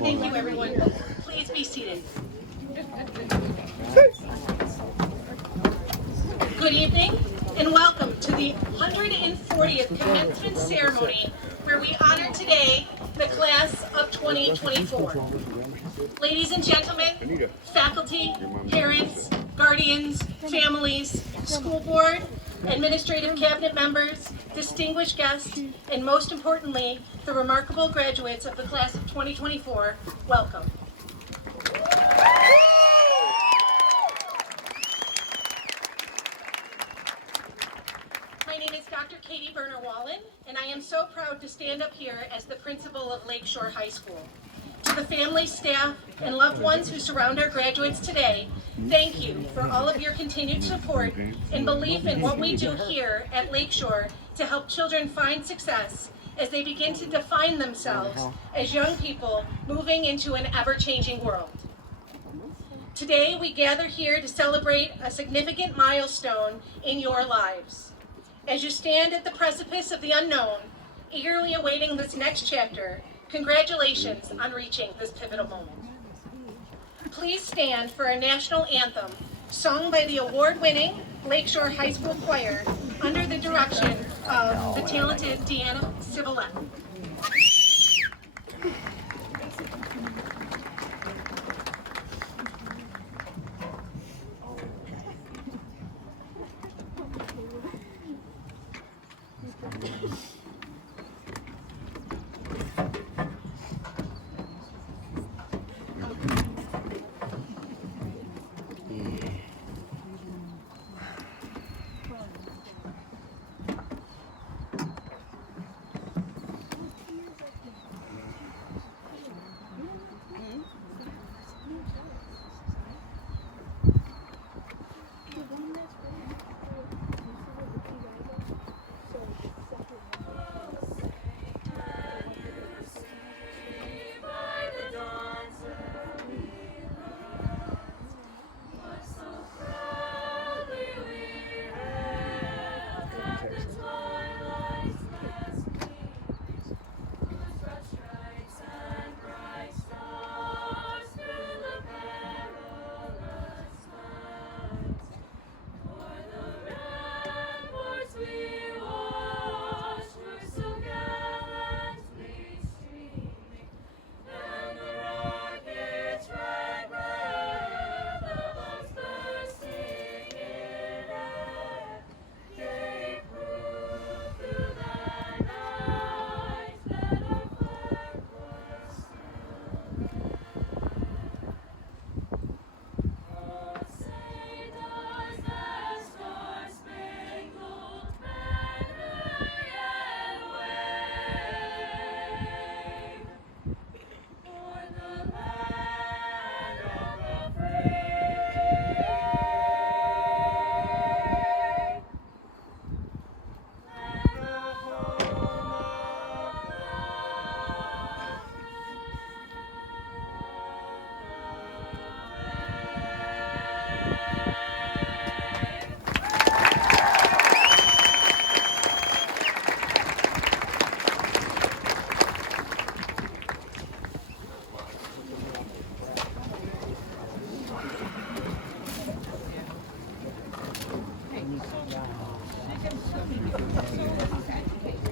Thank you, everyone. Please be seated. Good evening, and welcome to the 140th commencement ceremony, where we honor today the class of 2024. Ladies and gentlemen, faculty, parents, guardians, families, school board, administrative cabinet members, distinguished guests, and most importantly, the remarkable graduates of the class of 2024, welcome. My name is Dr. Katie Berner-Wallen, and I am so proud to stand up here as the principal of Lakeshore High School. To the family, staff, and loved ones who surround our graduates today, thank you for all of your continued support and belief in what we do here at Lakeshore to help children find success as they begin to define themselves as young people moving into an ever-changing world. Today, we gather here to celebrate a significant milestone in your lives. As you stand at the precipice of the unknown, eagerly awaiting this next chapter, congratulations on reaching this pivotal moment. Please stand for our national anthem, sung by the award-winning Lakeshore High School Choir under the direction of the talented Deanna Civilette.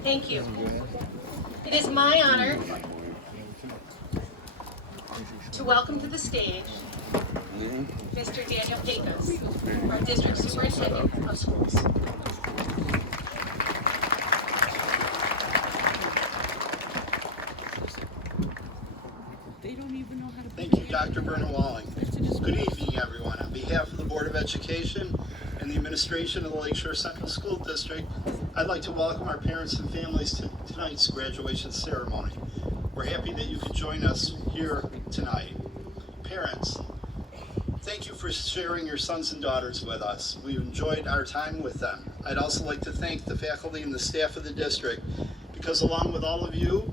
Thank you. It is my honor to welcome to the stage Mr. Daniel Pecos, our District Superintendent of Schools. Thank you, Dr. Berner-Walling. Good evening, everyone. On behalf of the Board of Education and the administration of the Lakeshore Central School District, I'd like to welcome our parents and families to tonight's graduation ceremony. We're happy that you could join us here tonight. Parents, thank you for sharing your sons and daughters with us. We've enjoyed our time with them. I'd also like to thank the faculty and the staff of the district, because along with all of you,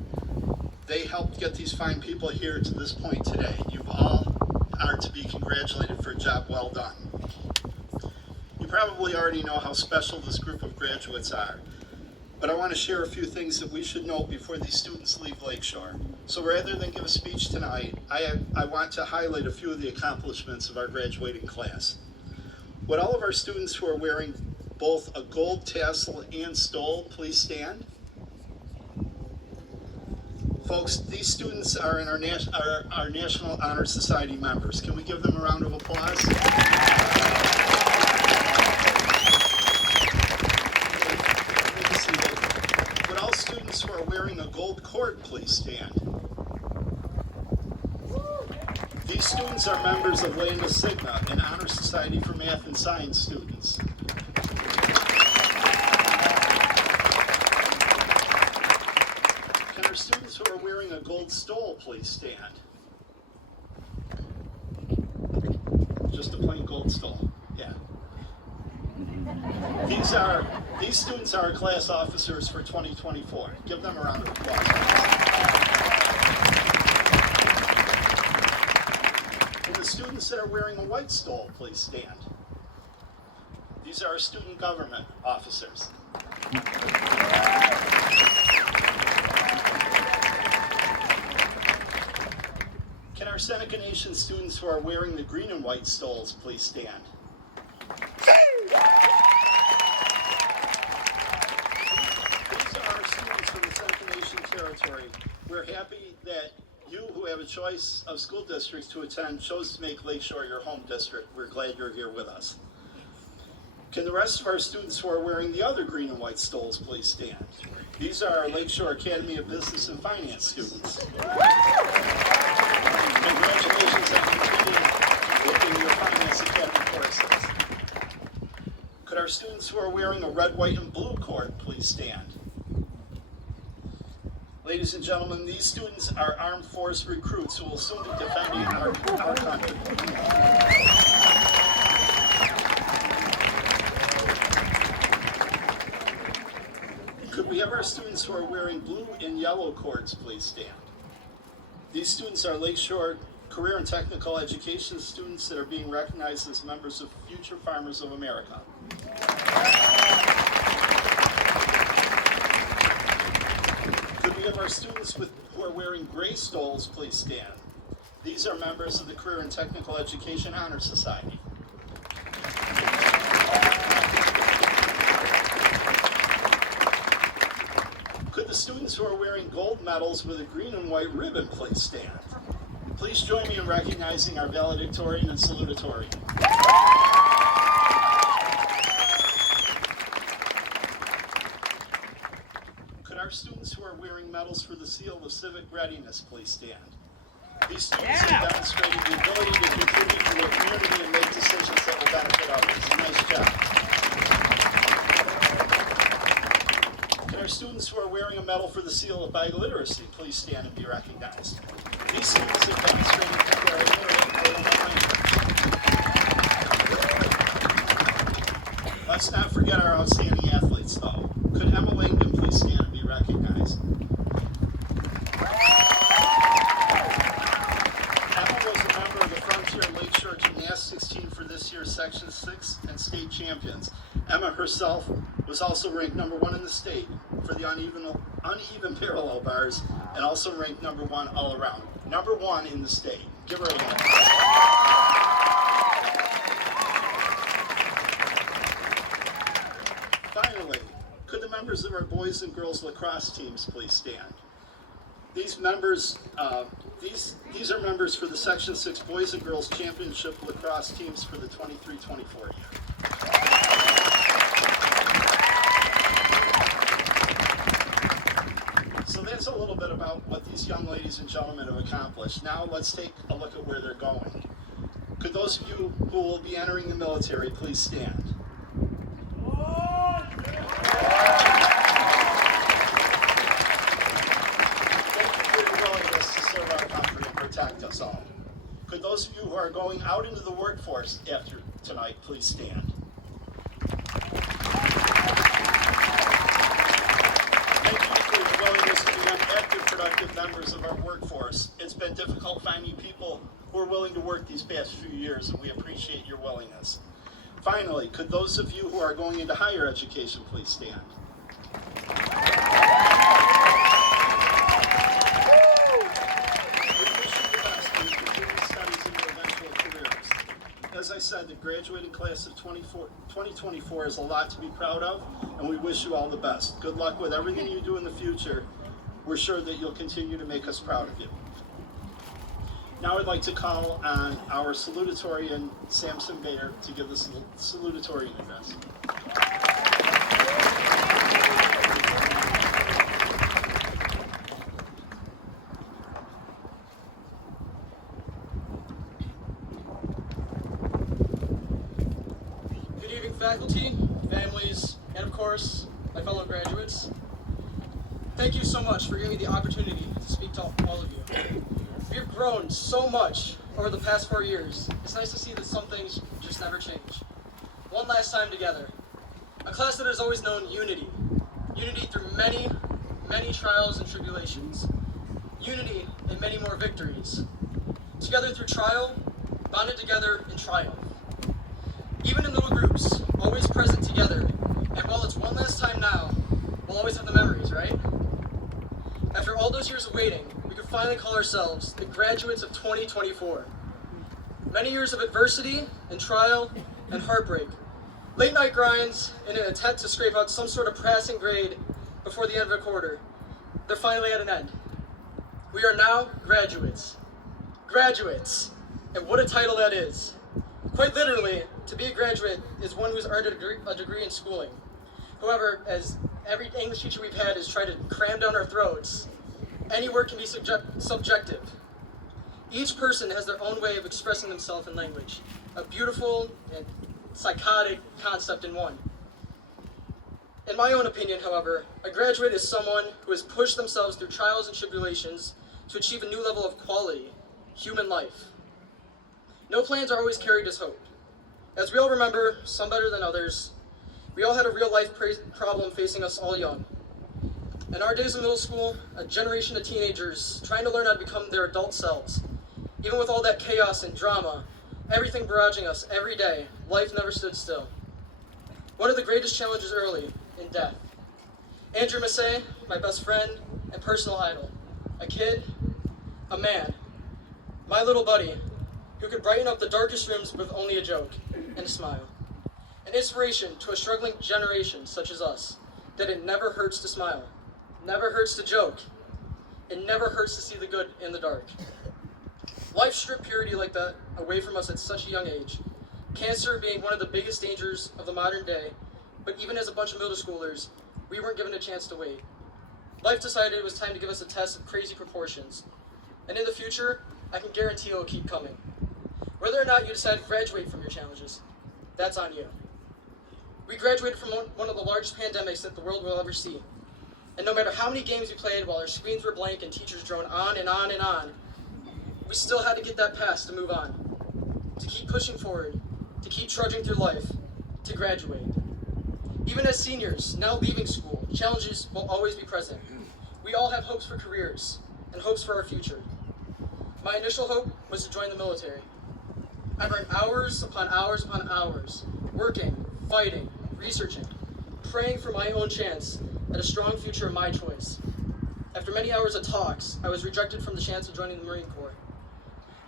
they helped get these fine people here to this point today. You all are to be congratulated for a job well done. You probably already know how special this group of graduates are, but I want to share a few things that we should know before these students leave Lakeshore. So rather than give a speech tonight, I want to highlight a few of the accomplishments of our graduating class. Would all of our students who are wearing both a gold tassel and stole please stand? Folks, these students are in our National Honor Society members. Can we give them a round of applause? Would all students who are wearing a gold cord please stand? These students are members of Lambda Sigma, an honor society for math and science students. Can our students who are wearing a gold stole please stand? Just a plain gold stole, yeah. These students are our class officers for 2024. Give them a round of applause. And the students that are wearing a white stole please stand. These are our student government officers. Can our Seneca Nation students who are wearing the green and white stoles please stand? These are our students from the Seneca Nation territory. We're happy that you who have a choice of school districts to attend chose to make Lakeshore your home district. We're glad you're here with us. Can the rest of our students who are wearing the other green and white stoles please stand? These are our Lakeshore Academy of Business and Finance students. Congratulations on completing your Finance Academy courses. Could our students who are wearing a red, white, and blue cord please stand? Ladies and gentlemen, these students are armed force recruits who will soon be defending our country. Could we have our students who are wearing blue and yellow cords please stand? These students are Lakeshore Career and Technical Education students that are being recognized as members of Future Farmers of America. Could we have our students who are wearing gray stoles please stand? These are members of the Career and Technical Education Honor Society. Could the students who are wearing gold medals with a green and white ribbon please stand? Please join me in recognizing our valedictorian and salutatorian. Could our students who are wearing medals for the Seal of Civic Readiness please stand? These students have demonstrated the ability to contribute to their community and make decisions that will benefit others. Nice job. Can our students who are wearing a medal for the Seal of Biliteracy please stand and be recognized? These students have demonstrated that they are literate and able-minded. Let's not forget our outstanding athletes, though. Could Emma Langdon please stand and be recognized? Emma was a member of the Frontier Lakeshore Gymnastics team for this year's Section 6 and state champions. Emma herself was also ranked number 1 in the state for the uneven parallel bars and also ranked number 1 all around. Number 1 in the state. Give her a hand. Finally, could the members members of our boys and girls lacrosse teams please stand? These members, these are members for the Section 6 Boys and Girls Championship lacrosse teams for the 23-24 year. So that's a little bit about what these young ladies and gentlemen have accomplished. Now let's take a look at where they're going. Could those of you who will be entering the military please stand? Protect us all. Could those of you who are going out into the workforce after tonight please stand? Thank you for your willingness to become active, productive members of our workforce. It's been difficult finding people who are willing to work these past few years, and we appreciate your willingness. Finally, could those of you who are going into higher education please stand? As I said, the graduating class of 2024 is a lot to be proud of, and we wish you all the best. Good luck with everything you do in the future. We're sure that you'll continue to make us proud of you. Now I'd like to call on our salutatorian, Samson Bader, to give the salutatorian address. Faculty, families, and of course, my fellow graduates. Thank you so much for giving me the opportunity to speak to all of you. We have grown so much over the past 4 years. It's nice to see that some things just never change. One last time together. A class that has always known unity. Unity through many, many trials and tribulations. Unity in many more victories. Together through trial, bonded together in triumph. Even in little groups, always present together, and while it's one last time now, we'll always have the memories, right? After all those years of waiting, we could finally call ourselves the graduates of 2024. Many years of adversity and trial and heartbreak, late night grinds in an attempt to scrape out some sort of passing grade before the end of a quarter, they're finally at an end. We are now graduates. Graduates, and what a title that is. Quite literally, to be a graduate is one who's earned a degree in schooling. However, as every English teacher we've had has tried to cram down our throats, any work can be subjective. Each person has their own way of expressing themselves in language, a beautiful and psychotic concept in one. In my own opinion, however, a graduate is someone who has pushed themselves through trials and tribulations to achieve a new level of quality, human life. No plans are always carried as hope. As we all remember, some better than others, we all had a real life problem facing us all young. In our days of middle school, a generation of teenagers trying to learn how to become their adult selves. Even with all that chaos and drama, everything barraging us every day, life never stood still. One of the greatest challenges early, in death. Andrew Massey, my best friend and personal idol. A kid, a man, my little buddy, who could brighten up the darkest rooms with only a joke and a smile. An inspiration to a struggling generation such as us, that it never hurts to smile, never hurts to joke, it never hurts to see the good in the dark. Life stripped purity like that away from us at such a young age. Cancer being one of the biggest dangers of the modern day, but even as a bunch of middle schoolers, we weren't given a chance to wait. Life decided it was time to give us a test of crazy proportions. And in the future, I can guarantee it will keep coming. Whether or not you decide to graduate from your challenges, that's on you. We graduated from one of the largest pandemics that the world will ever see. And no matter how many games we played while our screens were blank and teachers droned on and on and on, we still had to get that pass to move on, to keep pushing forward, to keep trudging through life, to graduate. Even as seniors, now leaving school, challenges will always be present. We all have hopes for careers and hopes for our future. My initial hope was to join the military. I burned hours upon hours upon hours, working, fighting, researching, praying for my own chance at a strong future of my choice. After many hours of talks, I was rejected from the chance of joining the Marine Corps.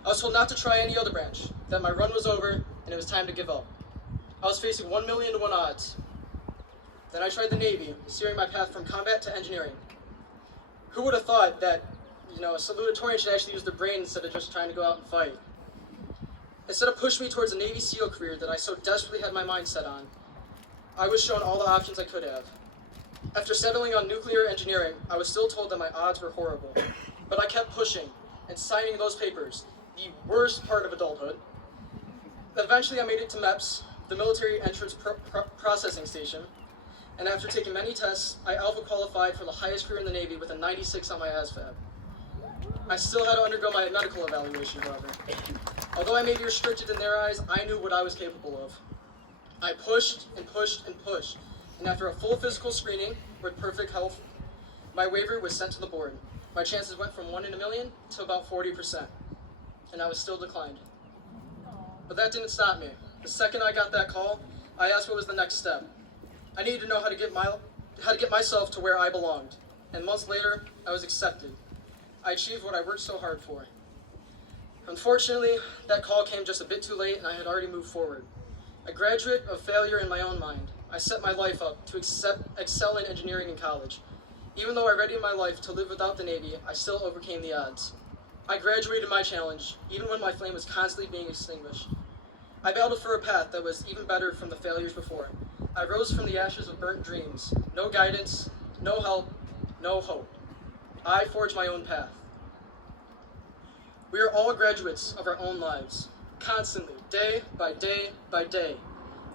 I was told not to try any other branch, that my run was over and it was time to give up. I was facing 1,000,000 to 1 odds. Then I tried the Navy, steering my path from combat to engineering. Who would have thought that, a salutatorian should actually use their brain instead of just trying to go out and fight? Instead of pushing me towards a Navy SEAL career that I so desperately had my mind set on, I was shown all the options I could have. After settling on nuclear engineering, I was still told that my odds were horrible. But I kept pushing and signing those papers, the worst part of adulthood. Eventually I made it to MEPS, the Military Entrance Processing Station, and after taking many tests, I alpha qualified for the highest career in the Navy with a 96 on my ASVAB. I still had to undergo my medical evaluation, however. Although I may be restricted in their eyes, I knew what I was capable of. I pushed and pushed and pushed, and after a full physical screening with perfect health, my waiver was sent to the board. My chances went from 1 in a million to about 40%, and I was still declined. But that didn't stop me. The second I got that call, I asked what was the next step. I needed to know how to get myself to where I belonged, and months later, I was accepted. I achieved what I worked so hard for. Unfortunately, that call came just a bit too late, and I had already moved forward. A graduate of failure in my own mind, I set my life up to excel in engineering in college. Even though I readied my life to live without the Navy, I still overcame the odds. I graduated my challenge, even when my flame was constantly being extinguished. I battled for a path that was even better from the failures before. I rose from the ashes of burnt dreams. No guidance, no help, no hope. I forged my own path. We are all graduates of our own lives. Constantly, day by day by day,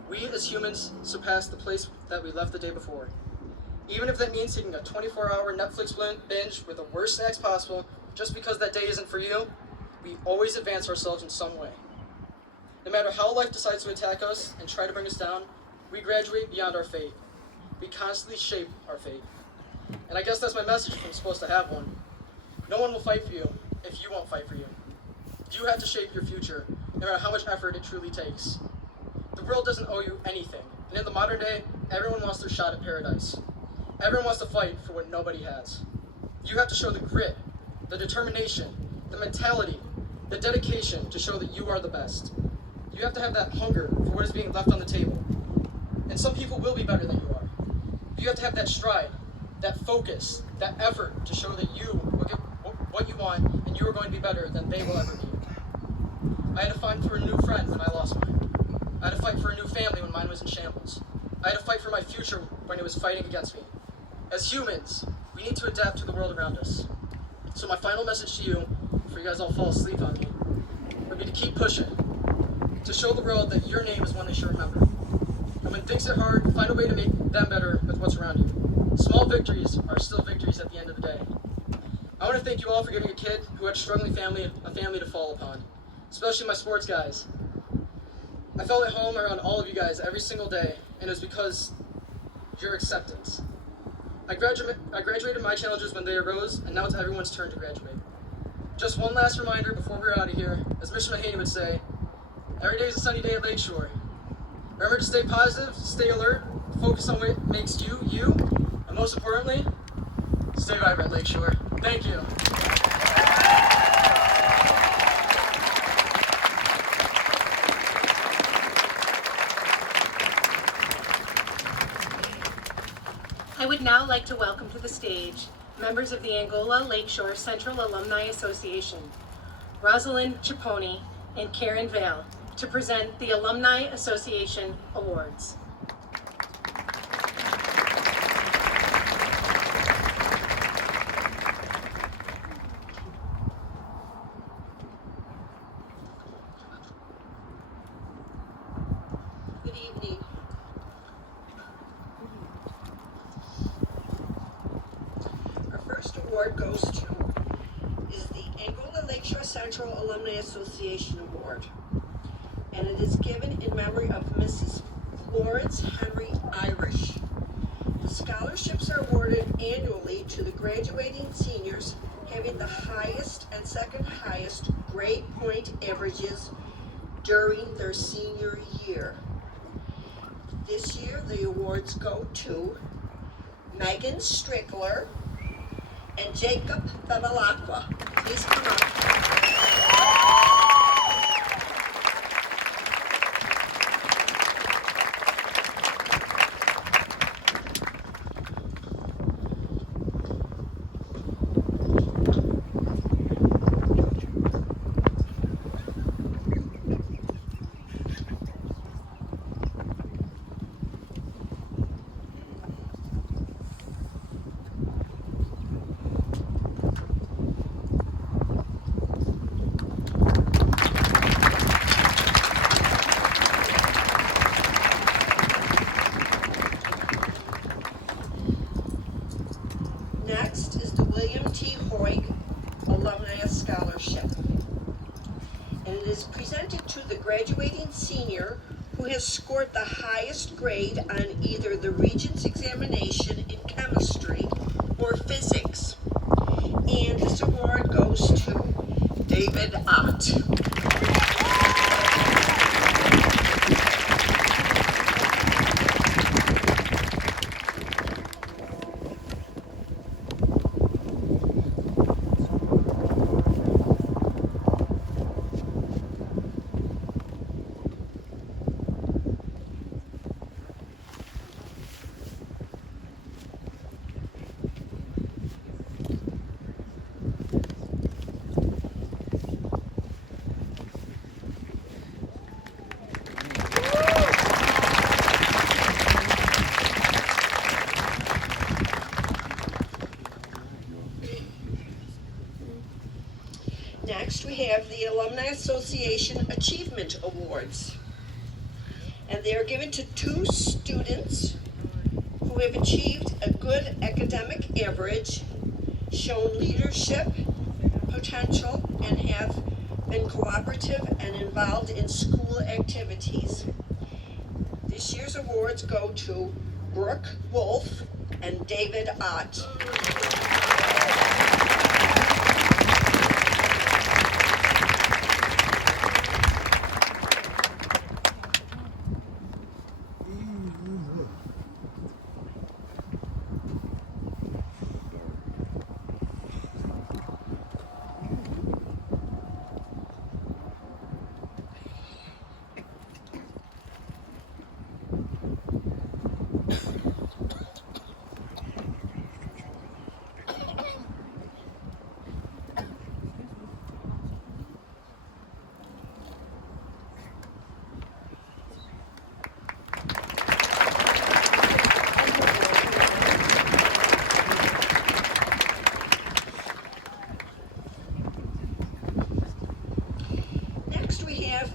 we as humans surpass the place that we left the day before. Even if that means taking a 24-hour Netflix binge with the worst snacks possible, just because that day isn't for you, we always advance ourselves in some way. No matter how life decides to attack us and try to bring us down, we graduate beyond our fate. We constantly shape our fate. And I guess that's my message if I'm supposed to have one. No one will fight for you if you won't fight for you. You have to shape your future, no matter how much effort it truly takes. The world doesn't owe you anything, and in the modern day, everyone wants their shot at paradise. Everyone wants to fight for what nobody has. You have to show the grit, the determination, the mentality, the dedication to show that you are the best. You have to have that hunger for what is being left on the table. And some people will be better than you are. You have to have that stride, that focus, that effort to show that you will get what you want and you are going to be better than they will ever be. I had to fight for a new friend when I lost mine. I had to fight for a new family when mine was in shambles. I had to fight for my future when it was fighting against me. As humans, we need to adapt to the world around us. So my final message to you, before you guys all fall asleep on me, would be to keep pushing, to show the world that your name is one they should remember. And when things are hard, find a way to make them better with what's around you. Small victories are still victories at the end of the day. I want to thank you all for giving a kid who had a struggling family a family to fall upon, especially my sports guys. I felt at home around all of you guys every single day, and it was because your acceptance. I graduated my challenges when they arose, and now it's everyone's turn to graduate. Just one last reminder before we're out of here, as Mr. Mahaney would say, every day is a sunny day at Lakeshore. Remember to stay positive, stay alert, focus on what makes you, you, and most importantly, stay vibrant, Lakeshore. Thank you. I would now like to welcome to the stage members of the Angola Lakeshore Central Alumni Association, Rosalind Chiponi and Karen Vale, to present the Alumni Association Awards. Good evening. Our first award goes to is the Angola Lakeshore Central Alumni Association Award, and it is given in memory of Mrs. Florence Henry Irish. The scholarships are awarded annually to the graduating seniors having the highest and second highest grade point averages during their senior year. This year, the awards go to Megan Strickler and Jacob Bevilacqua. Please come up. presented to the graduating senior who has scored the highest grade on either the Regents examination in chemistry or physics. And this award goes to David Ott. Next, we have the Alumni Association Achievement Awards. And they are given to 2 students who have achieved a good academic average, shown leadership potential, and have been cooperative and involved in school activities. This year's awards go to Brooke Wolf and David Ott.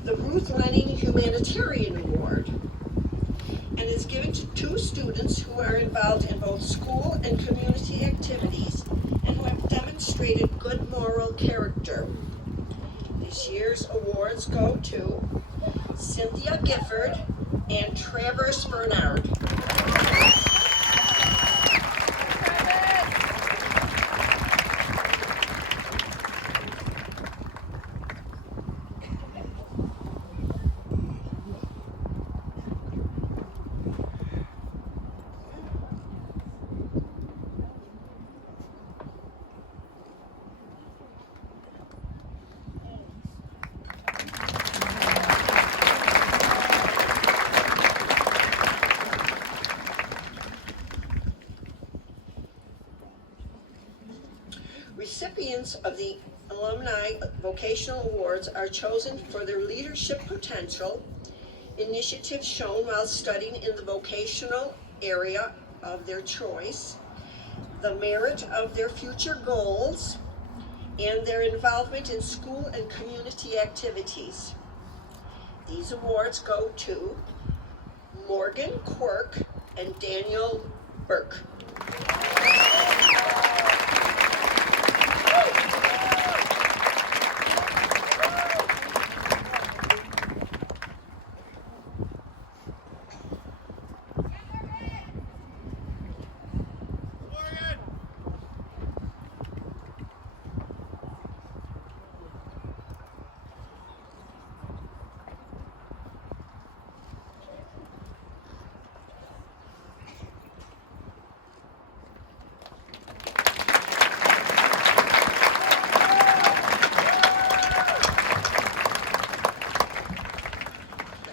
The Ruth Lenning Humanitarian Award, and is given to 2 students who are involved in both school and community activities and who have demonstrated good moral character. This year's awards go to Cynthia Gifford and Travers Bernard. Recipients of the Alumni Vocational Awards are chosen for their leadership potential, initiatives shown while studying in the vocational area of their choice, the merit of their future goals, and their involvement in school and community activities. These awards go to Morgan Quirk and Daniel Burke.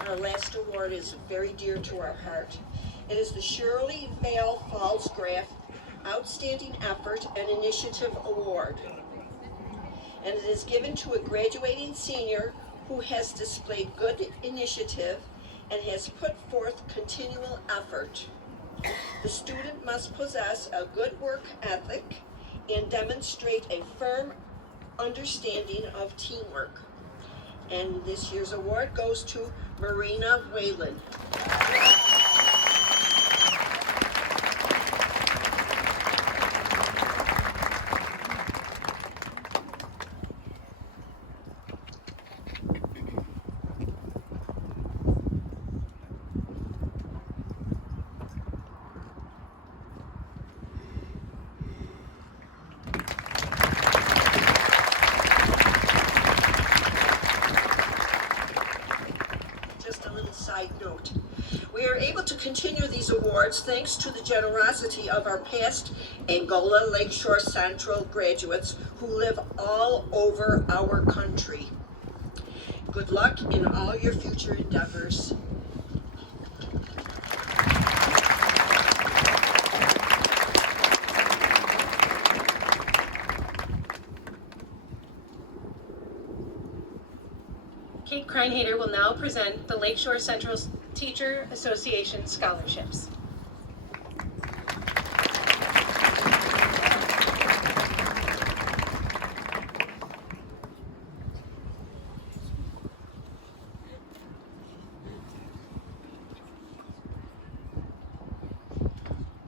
Our last award is very dear to our heart. It is the Shirley Vale Fallsgraf Outstanding Effort and Initiative Award. And it is given to a graduating senior who has displayed good initiative and has put forth continual effort. The student must possess a good work ethic and demonstrate a firm understanding of teamwork. And this year's award goes to Marina Whalen. side note. We are able to continue these awards thanks to the generosity of our past Angola Lakeshore Central graduates who live all over our country. Good luck in all your future endeavors. Kate Kreinhader will now present the Lakeshore Central Teacher Association scholarships.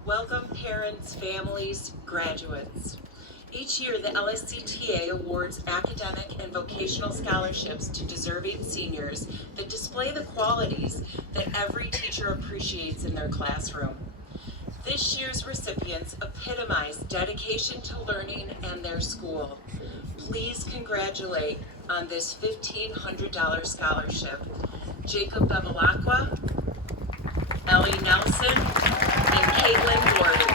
Welcome parents, families, graduates. Each year, the LSCTA awards academic and vocational scholarships to deserving seniors that display the qualities that every teacher appreciates in their classroom. This year's recipients epitomize dedication to learning and their school. Please congratulate on this $1,500 scholarship Jacob Bevilacqua, Ellie Nelson, and Caitlin Gordon.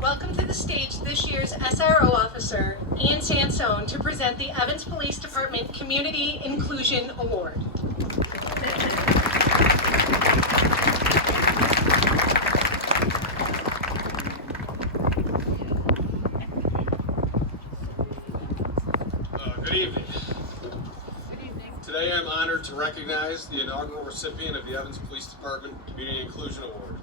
Welcome to the stage this year's SRO officer, Ian Sansone, to present the Evans Police Department Community Inclusion Award. Good evening. Today I'm honored to recognize the inaugural recipient of the Evans Police Department Community Inclusion Award,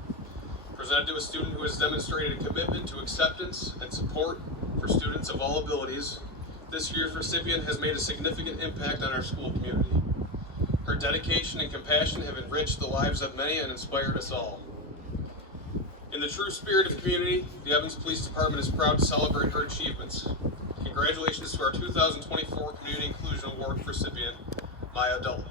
presented to a student who has demonstrated a commitment to acceptance and support for students of all abilities. This year's recipient has made a significant impact on our school community. Her dedication and compassion have enriched the lives of many and inspired us all. In the true spirit of community, the Evans Police Department is proud to celebrate her achievements. Congratulations to our 2024 Community Inclusion Award recipient, Maya Dalton.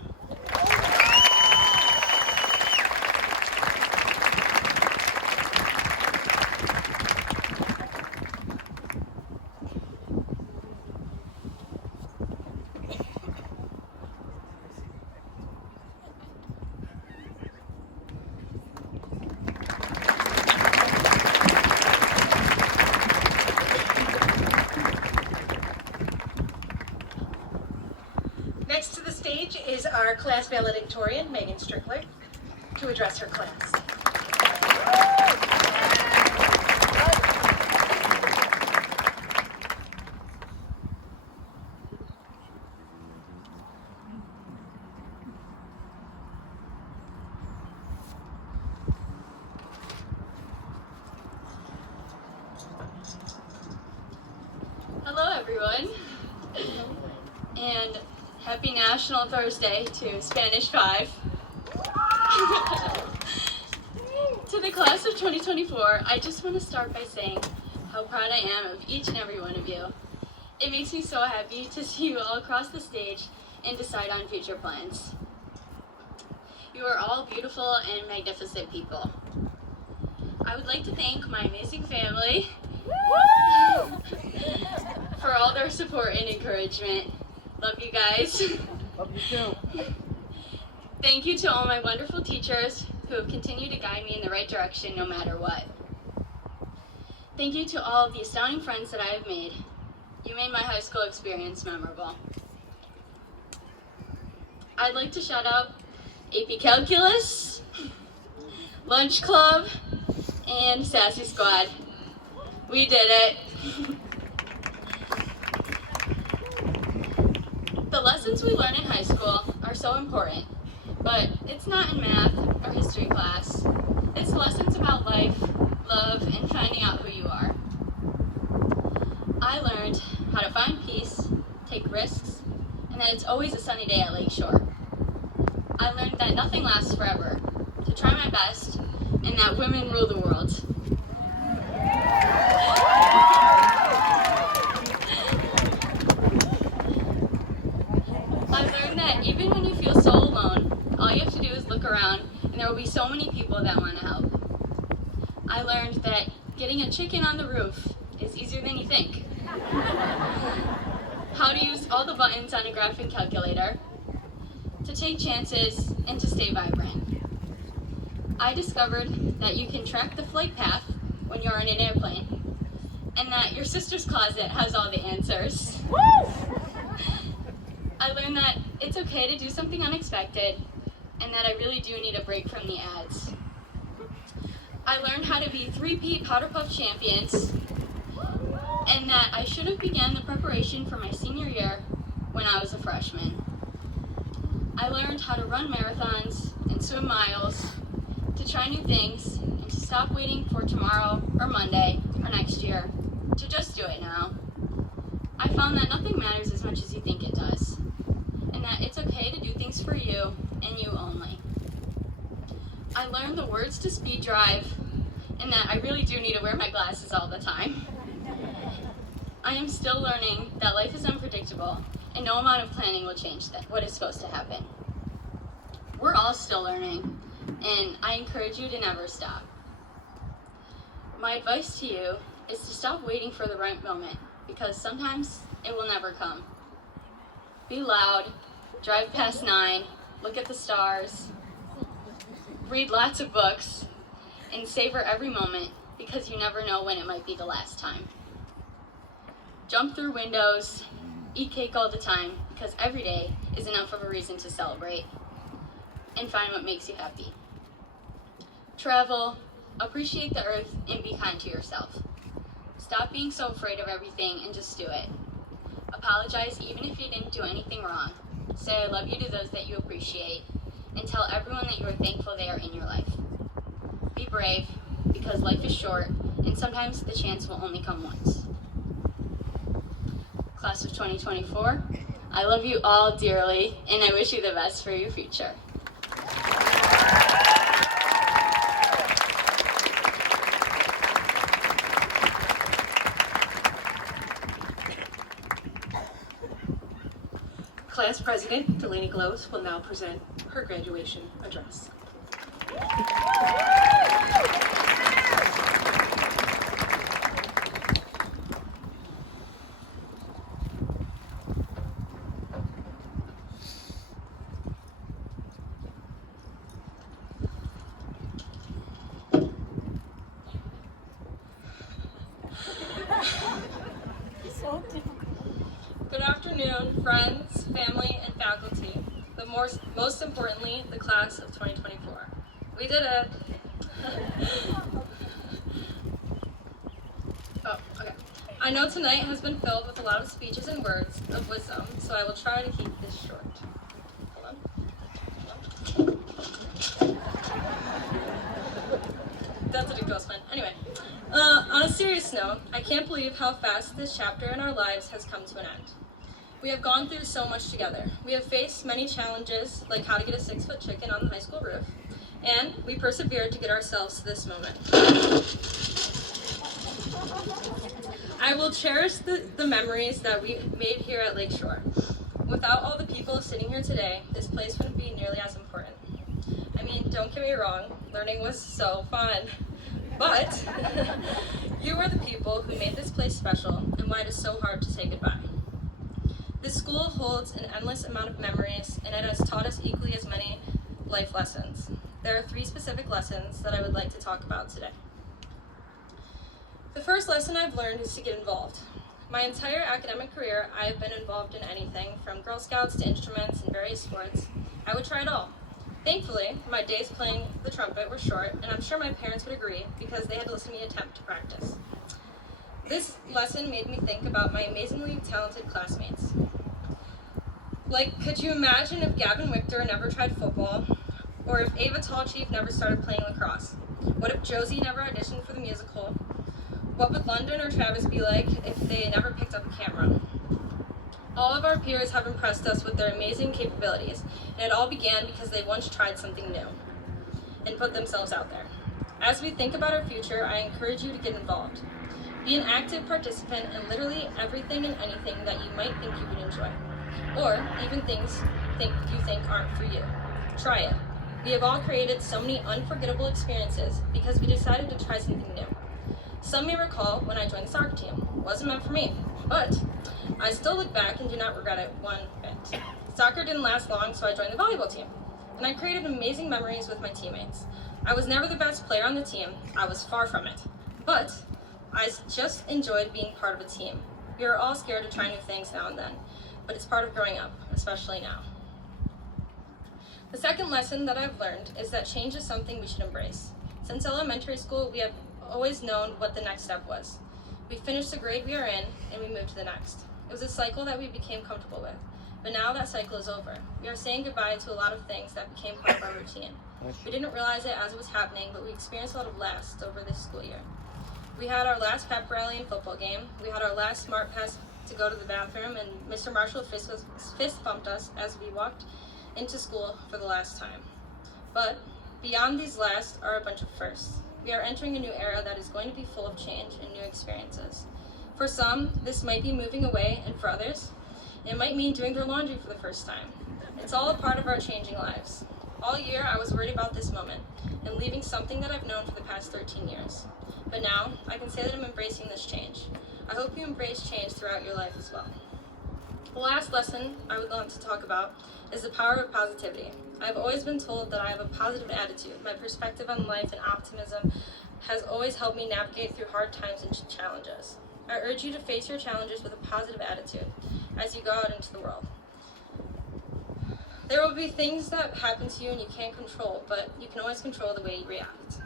Next to the stage is our class valedictorian, Megan Strickler, to address her class. Hello, everyone, and happy National Thursday to Spanish 5. To the class of 2024, I just want to start by saying how proud I am of each and every one of you. It makes me so happy to see you all across the stage and decide on future plans. You are all beautiful and magnificent people. I would like to thank my amazing family for all their support and encouragement. Love you guys. Love you too. Thank you to all my wonderful teachers who have continued to guide me in the right direction no matter what. Thank you to all of the astounding friends that I have made. You made my high school experience memorable. I'd like to shout out AP Calculus, Lunch Club, and Sassy Squad. We did it. The lessons we learn in high school are so important, but it's not in math or history class. It's lessons about life life, love, and finding out who you are. I learned how to find peace, take risks, and that it's always a sunny day at Lakeshore. I learned that nothing lasts forever, to try my best, and that women rule the world. I learned that even when you feel so alone, all you have to do is look around, and there will be so many people that want to help. I learned that getting a chicken on the roof is easier than you think. How to use all the buttons on a graphing calculator, to take chances, and to stay vibrant. I discovered that you can track the flight path when you're in an airplane, and that your sister's closet has all the answers. I learned that it's okay to do something unexpected, and that I really do need a break from the ads. I learned how to be 3-peat Powder Puff champions, and that I should have began the preparation for my senior year when I was a freshman. I learned how to run marathons and swim miles, to try new things, and to stop waiting for tomorrow or Monday or next year, to just do it now. I found that nothing matters as much as you think it does, and that it's okay to do things for you and you only. I learned the words to speed drive, and that I really do need to wear my glasses all the time. I am still learning that life is unpredictable, and no amount of planning will change what is supposed to happen. We're all still learning, and I encourage you to never stop. My advice to you is to stop waiting for the right moment, because sometimes it will never come. Be loud, drive past 9, look at the stars, read lots of books, and savor every moment, because you never know when it might be the last time. Jump through windows, eat cake all the time, because every day is enough of a reason to celebrate, and find what makes you happy. Travel, appreciate the earth, and be kind to yourself. Stop being so afraid of everything and just do it. Apologize even if you didn't do anything wrong. Say I love you to those that you appreciate, and tell everyone that you are thankful they are in your life. Be brave, because life is short, and sometimes the chance will only come once. Class of 2024, I love you all dearly, and I wish you the best for your future. Class President Delaney Glose will now present her graduation address. Good afternoon, friends, family, and faculty, but most importantly, the class of 2024. We did it! Oh, okay. I know tonight has been filled with a lot of speeches and words of wisdom, so I will try to keep this short. Hold on. That's a ridiculous one. Anyway, on a serious note, I can't believe how fast this chapter in our lives has come to an end. We have gone through so much together. We have faced many challenges, like how to get a 6-foot chicken on the high school roof, and we persevered to get ourselves to this moment. I will cherish the memories that we made here at Lakeshore. Without all the people sitting here today, this place wouldn't be nearly as important. I mean, don't get me wrong, learning was so fun. But you are the people who made this place special and why it is so hard to say goodbye. This school holds an endless amount of memories, and it has taught us equally as many life lessons. There are 3 specific lessons that I would like to talk about today. The first lesson I've learned is to get involved. My entire academic career, I have been involved in anything from Girl Scouts to instruments and various sports. I would try it all. Thankfully, my days playing the trumpet were short, and I'm sure my parents would agree because they had to listen to me attempt to practice. This lesson made me think about my amazingly talented classmates. Like, could you imagine if Gavin Wichter never tried football, or if Ava Tallchief never started playing lacrosse? What if Josie never auditioned for the musical? What would London or Travis be like if they never picked up a camera? All of our peers have impressed us with their amazing capabilities, and it all began because they once tried something new and put themselves out there. As we think about our future, I encourage you to get involved. Be an active participant in literally everything and anything that you might think you would enjoy, or even things you think aren't for you. Try it. We have all created so many unforgettable experiences because we decided to try something new. Some may recall when I joined the soccer team. It wasn't meant for me, but I still look back and do not regret it one bit. Soccer didn't last long, so I joined the volleyball team, and I created amazing memories with my teammates. I was never the best player on the team. I was far from it, but I just enjoyed being part of a team. We are all scared to try new things now and then, but it's part of growing up, especially now. The second lesson that I've learned is that change is something we should embrace. Since elementary school, we have always known what the next step was. We finished the grade we are in, and we moved to the next. It was a cycle that we became comfortable with, but now that cycle is over. We are saying goodbye to a lot of things that became part of our routine. We didn't realize it as it was happening, but we experienced a lot of laughs over this school year. We had our last pep rally and football game. We had our last smart pass to go to the bathroom, and Mr. Marshall fist bumped us as we walked into school for the last time. But beyond these last are a bunch of firsts. We are entering a new era that is going to be full of change and new experiences. For some, this might be moving away, and for others, it might mean doing their laundry for the first time. It's all a part of our changing lives. All year, I was worried about this moment and leaving something that I've known for the past 13 years. But now, I can say that I'm embracing this change. I hope you embrace change throughout your life as well. The last lesson I would want to talk about is the power of positivity. I've always been told that I have a positive attitude. My perspective on life and optimism has always helped me navigate through hard times and challenges. I urge you to face your challenges with a positive attitude as you go out into the world. There will be things that happen to you and you can't control, but you can always control the way you react.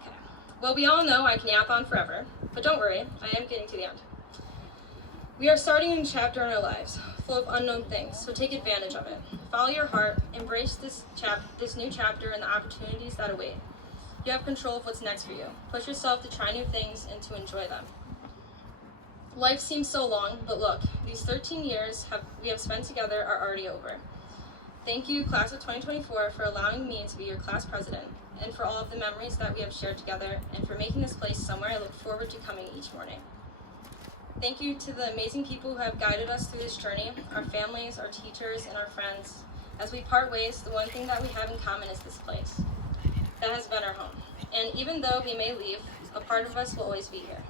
Okay. Well, we all know I can yap on forever, but don't worry, I am getting to the end. We are starting a new chapter in our lives, full of unknown things, so take advantage of it. Follow your heart, embrace this new chapter and the opportunities that await. You have control of what's next for you. Push yourself to try new things and to enjoy them. Life seems so long, but look, these 13 years we have spent together are already over. Thank you, class of 2024, for allowing me to be your class president, and for all of the memories that we have shared together, and for making this place somewhere I look forward to coming each morning. Thank you to the amazing people who have guided us through this journey, our families, our teachers, and our friends. As we part ways, the one thing that we have in common is this place. That has been our home. And even though we may leave, a part of us will always be here.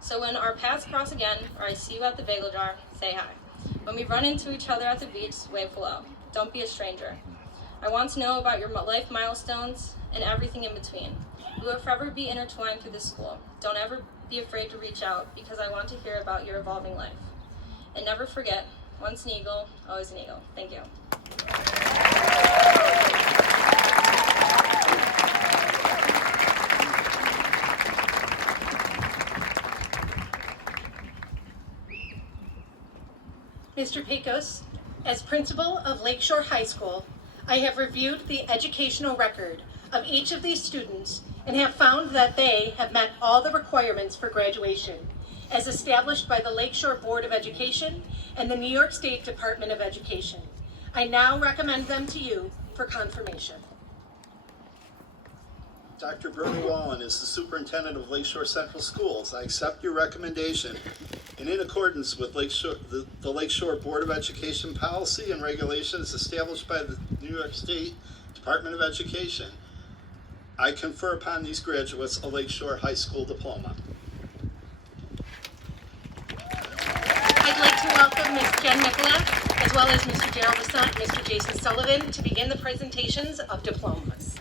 So when our paths cross again, or I see you at the bagel jar, say hi. When we run into each other at the beach, wave hello. Don't be a stranger. I want to know about your life milestones and everything in between. We will forever be intertwined through this school. Don't ever be afraid to reach out, because I want to hear about your evolving life. And never forget, once an eagle, always an eagle. Thank you. Mr. Pecos, as principal of Lakeshore High School, I have reviewed the educational record of each of these students and have found that they have met all the requirements for graduation, as established by the Lakeshore Board of Education and the New York State Department of Education. I now recommend them to you for confirmation. Dr. Bernie Wallen is the superintendent of Lakeshore Central Schools. I accept your recommendation, and in accordance with the Lakeshore Board of Education policy and regulations established by the New York State Department of Education, I confer upon these graduates a Lakeshore High School diploma. I'd like to welcome Ms. Jen Nicolak, as well as Mr. Gerald Basant and Mr. Jason Sullivan, to begin the presentations of diplomas.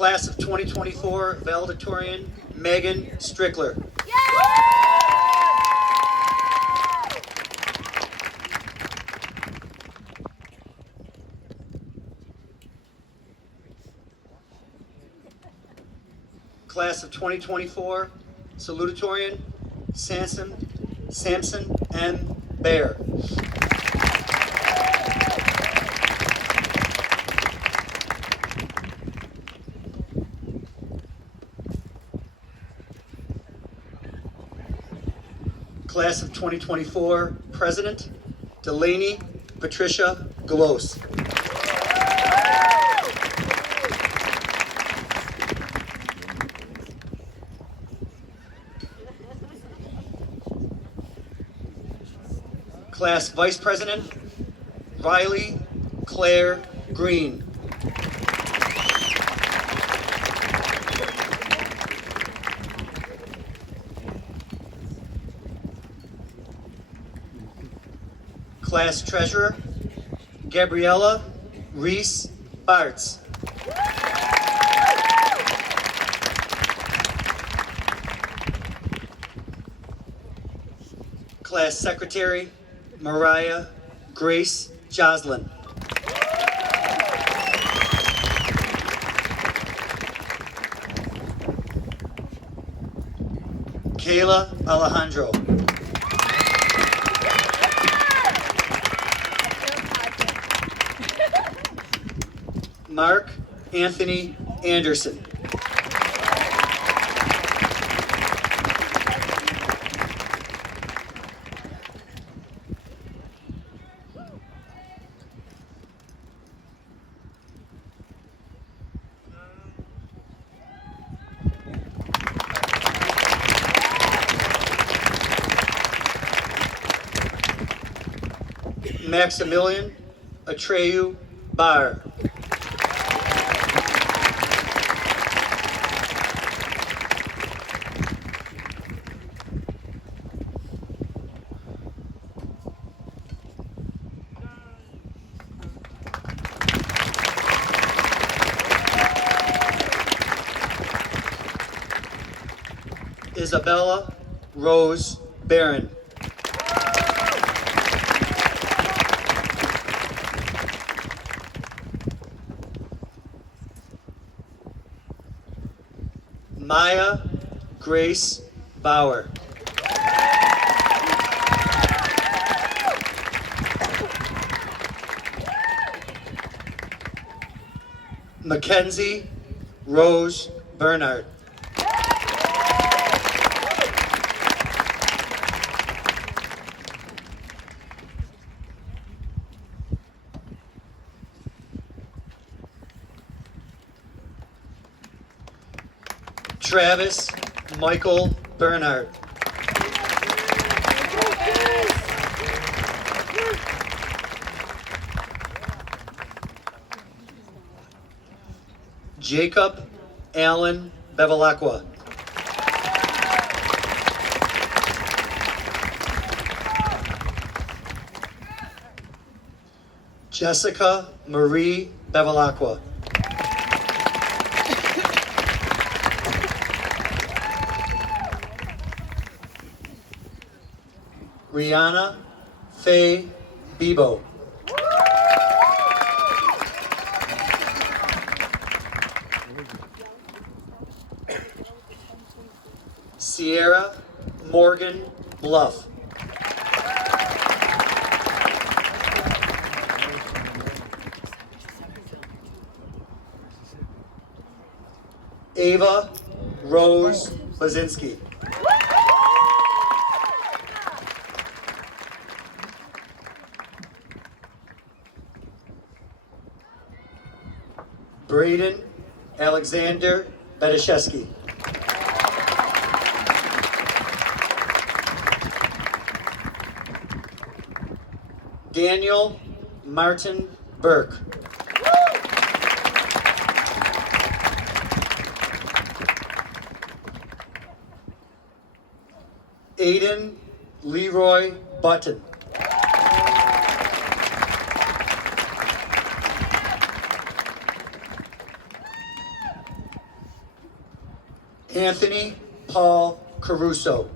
Class of 2024 valedictorian, Megan Strickler. Class of 2024 salutatorian, Samson M. Bear. Class of 2024 President, Delaney Patricia Galos. Class Vice President, Riley Claire Green. Class Treasurer, Gabriella Reese Bartz. Class Secretary, Mariah Grace Joslin. Kayla Alejandro. Mark Anthony Anderson. Maximilian Atreyu Barr. Isabella Rose Barron. Maya Grace Bauer. Mackenzie Rose Bernard. Travis Michael Bernard. Jacob Allen Bevilacqua. Jessica Marie Bevilacqua. Rihanna Faye Bebo. Sierra Morgan Bluff. Ava Rose Bazinski. Braden Alexander Bedashevsky. Daniel Martin Burke. Aiden Leroy Button. Anthony Paul Caruso.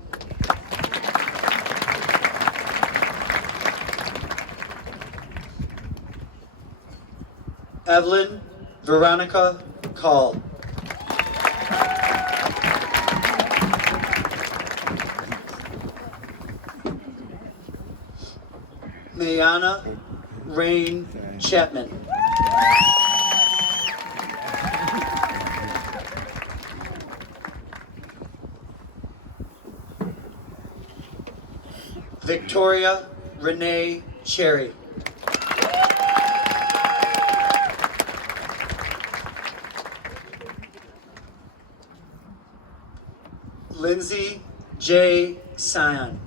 Evelyn Veronica Call. Mayana Rain Chapman. Victoria Renee Cherry. Lindsay J. Sion.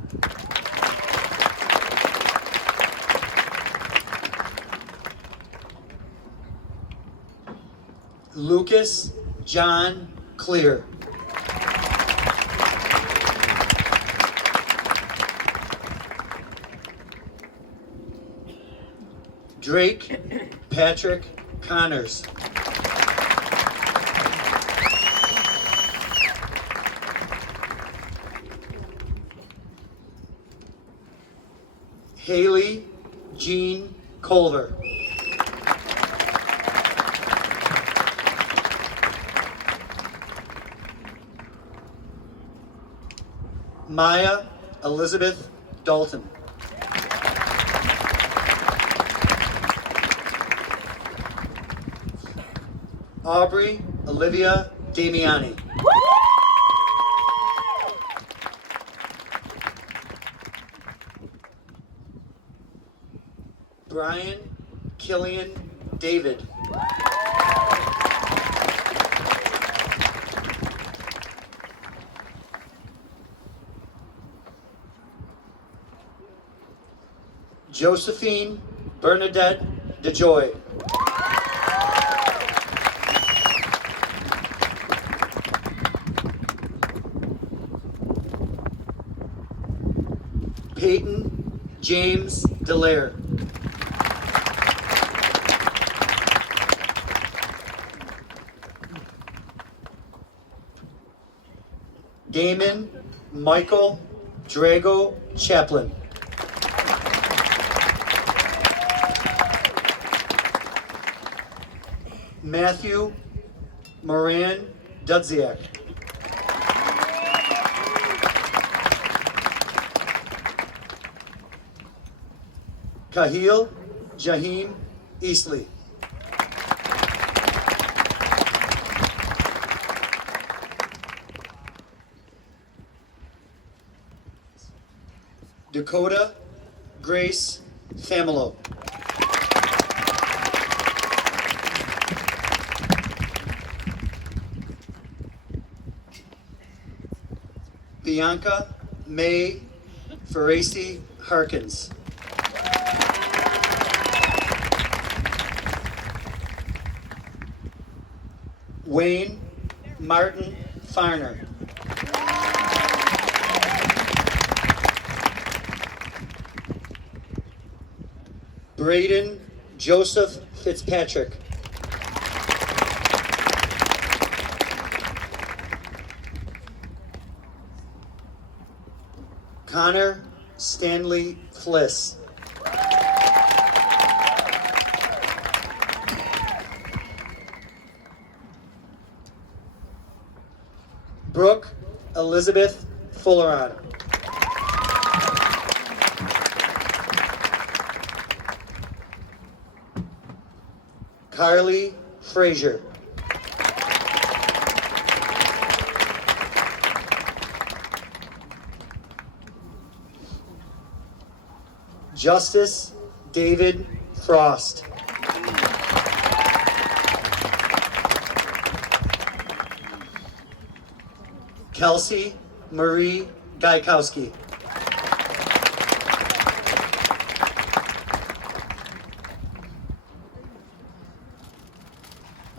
Lucas John Clear. Drake Patrick Connors. Haley Jean Culver. Maya Elizabeth Dalton. Aubrey Olivia Damiani. Brian Killian David. Josephine Bernadette DeJoy. Peyton James Delaire. Damon Michael Drago Chaplin. Matthew Moran Dudziak. Kahil Jahim Eastley. Dakota Grace Familo. Bianca May Ferraci Harkins. Wayne Martin Farner. Braden Joseph Fitzpatrick. Connor Stanley Fliss. Brooke Elizabeth Fulleron. Carly Frazier. Justice David Frost. Kelsey Marie Gaikowski.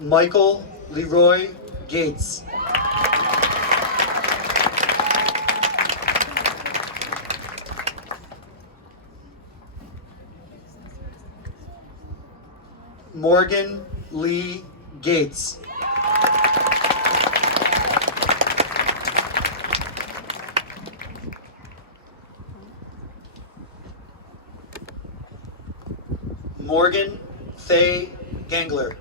Michael Leroy Gates. Morgan Lee Gates. Morgan Faye Gangler.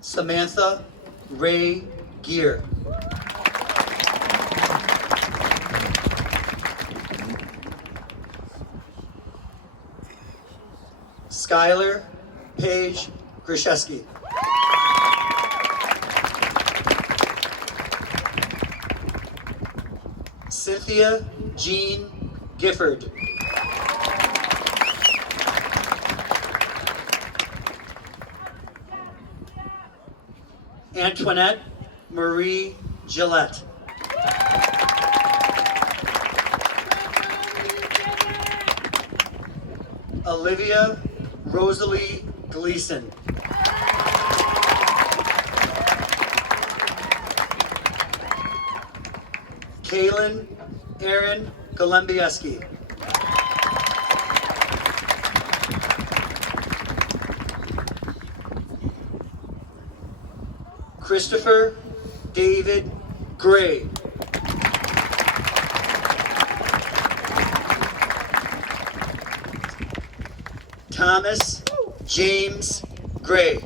Samantha Ray Gear. Skylar Paige Grishewski. Cynthia Jean Gifford. Antoinette Marie Gillette. Olivia Rosalie Gleason. Kaylin Aaron Golembieski. Christopher David Gray. Thomas James Gray.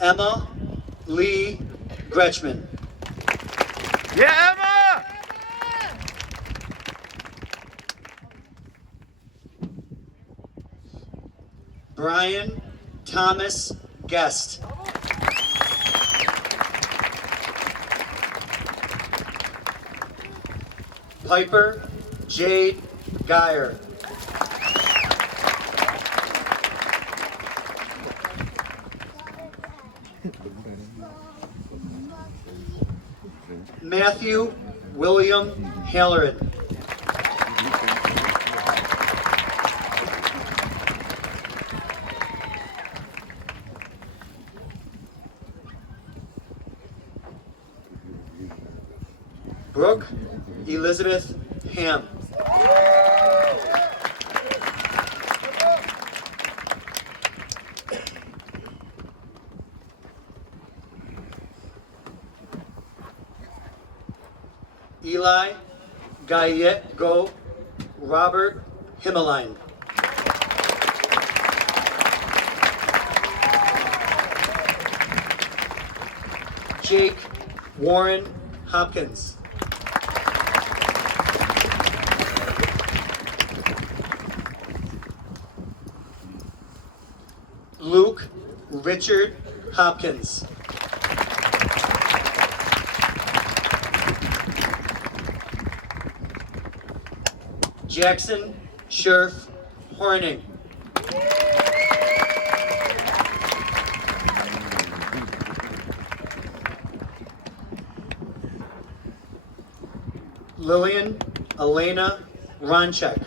Emma Lee Gretschman. Yeah, Emma! Brian Thomas Guest. Piper Jade Geyer. Matthew William Halloran. Brooke Elizabeth Ham. Eli Gallego Robert Himmeline. Jake Warren Hopkins. Luke Richard Hopkins. Jackson Scherf Horning. Lillian Elena Ronchek.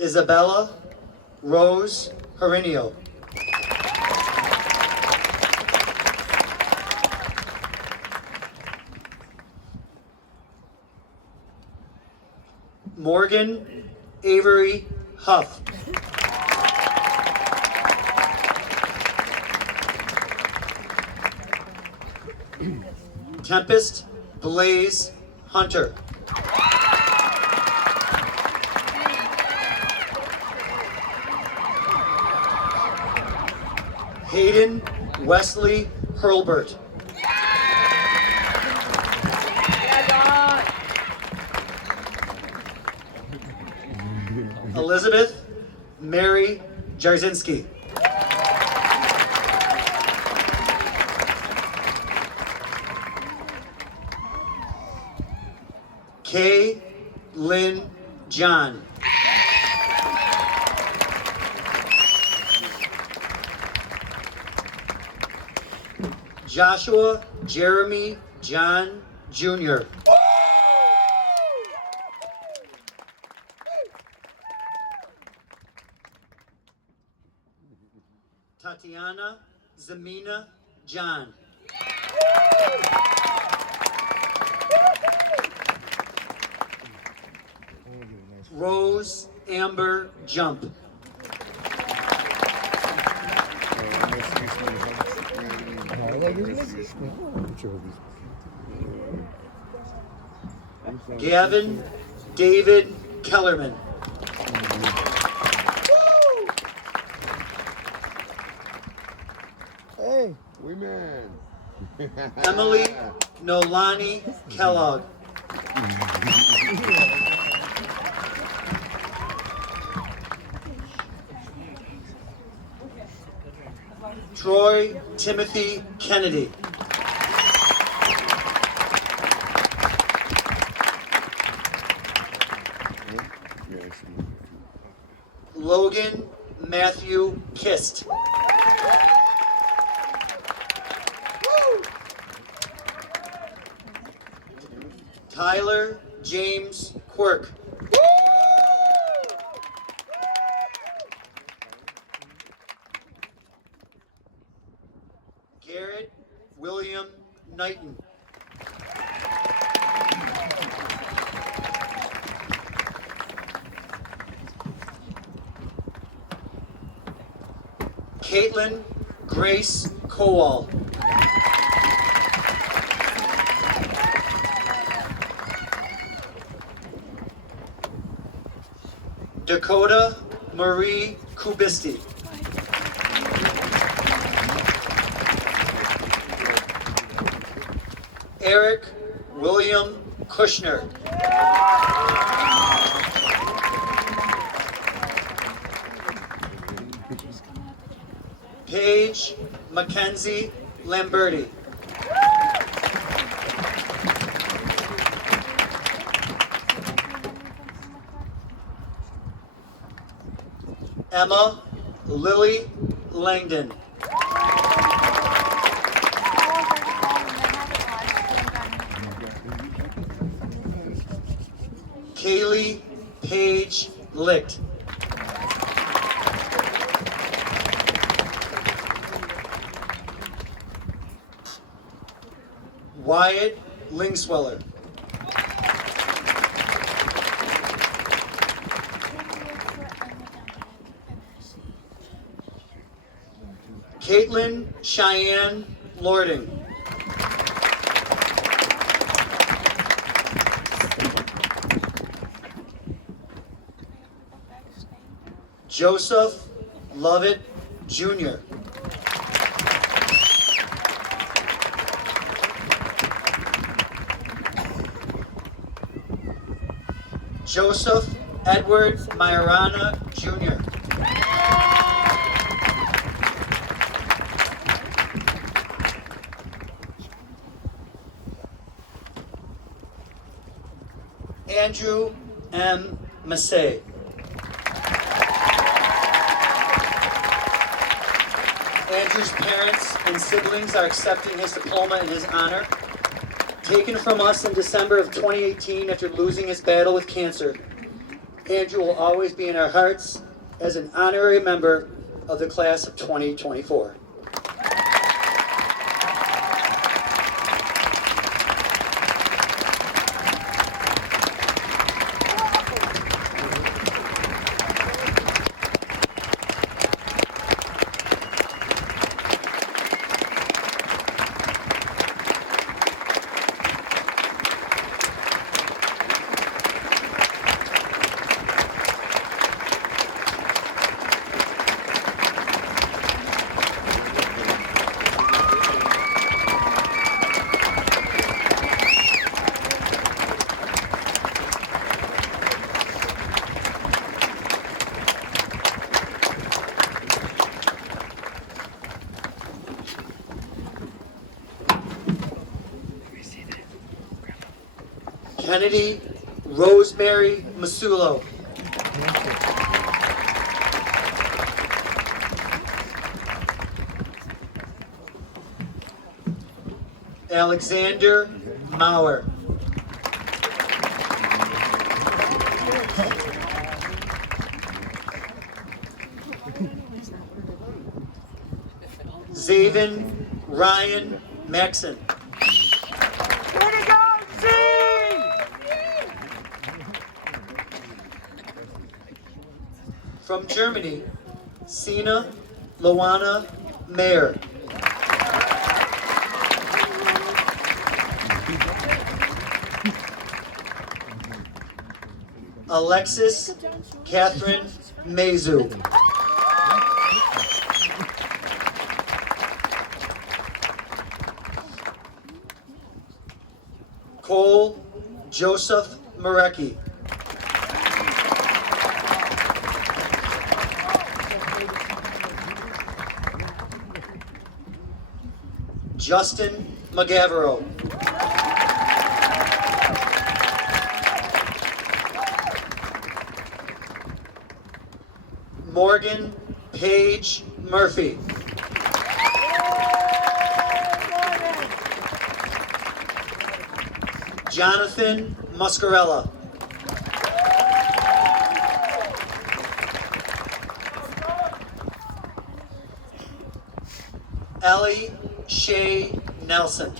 Isabella Rose Harinio. Morgan Avery Huff. Tempest Blaze Hunter. Hayden Wesley Hurlbert. Elizabeth Mary Jarzinski. Kay Lynn John. Joshua Jeremy John Jr. Tatiana Zamina John. Rose Amber Jump. Gavin David Kellerman. Hey, we man. Emily Nolani Kellogg. Troy Timothy Kennedy. Logan Matthew Kist. Tyler James Quirk. Garrett William Knighton. Caitlin Grace Kowal. Dakota Marie Kubisti. Eric William Kushner. Paige Mackenzie Lamberti. Emma Lily Langdon. Kaylee Paige Licht. Wyatt Lingsweller. Caitlin Cheyenne Lording. Joseph Lovett Jr. Joseph Edward Majorana Jr. Andrew M. Massey. Andrew's parents and siblings are accepting his diploma in his honor. Taken from us in December of 2018 after losing his battle with cancer, Andrew will always be in our hearts as an honorary member of the class of 2024. Kennedy Rosemary Masulo. Alexander Maurer. Zaven Ryan Maxon. Way to go, Z! From Germany, Sina Luana Mayer. Alexis Catherine Mezu. Cole Joseph Marecki. Justin McGavero. Morgan Paige Murphy. Jonathan Muscarella. Ellie Shea Nelson.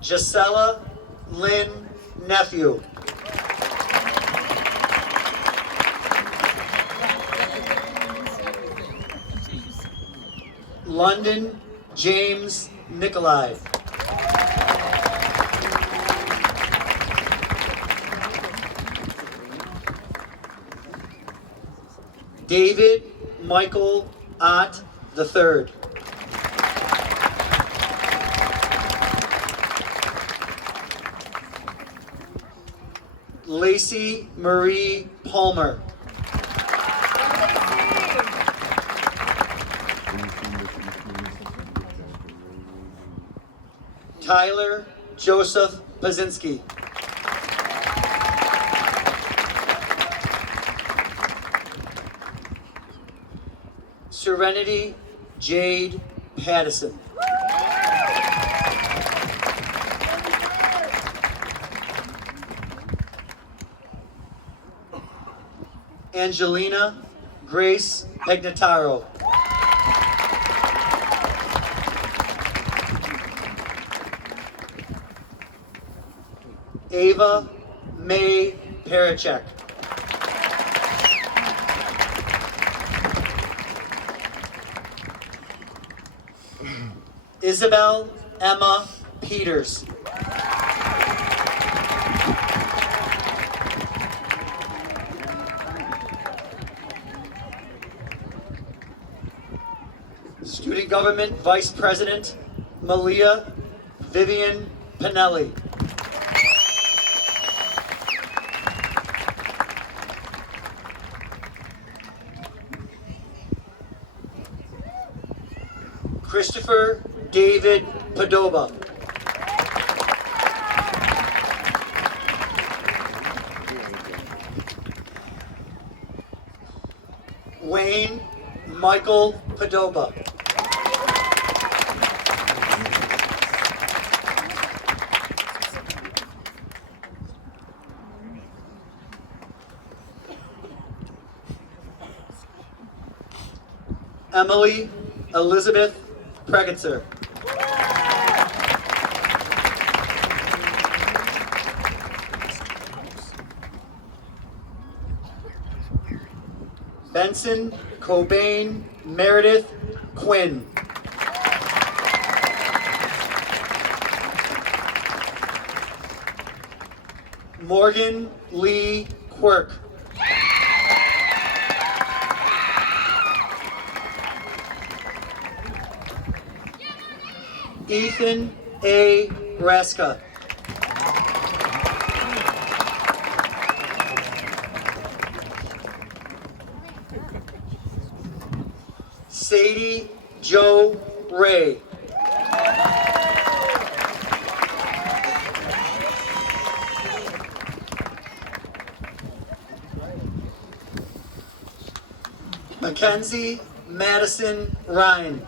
Gisela Lynn Nephew. London James Nikolai. David Michael Ott III. Lacey Marie Palmer. Tyler Joseph Pazinski. Serenity Jade Pattison. Angelina Grace Magnataro. Ava May Parachek. Isabel Emma Peters. Student Government Vice President Malia Vivian Pinelli. Christopher David Padova. Wayne Michael Padova. Emily Elizabeth Pregatzer. Benson Cobain Meredith Quinn. Morgan Lee Quirk. Ethan A. Raska. Sadie Joe Ray. Mackenzie Madison Ryan.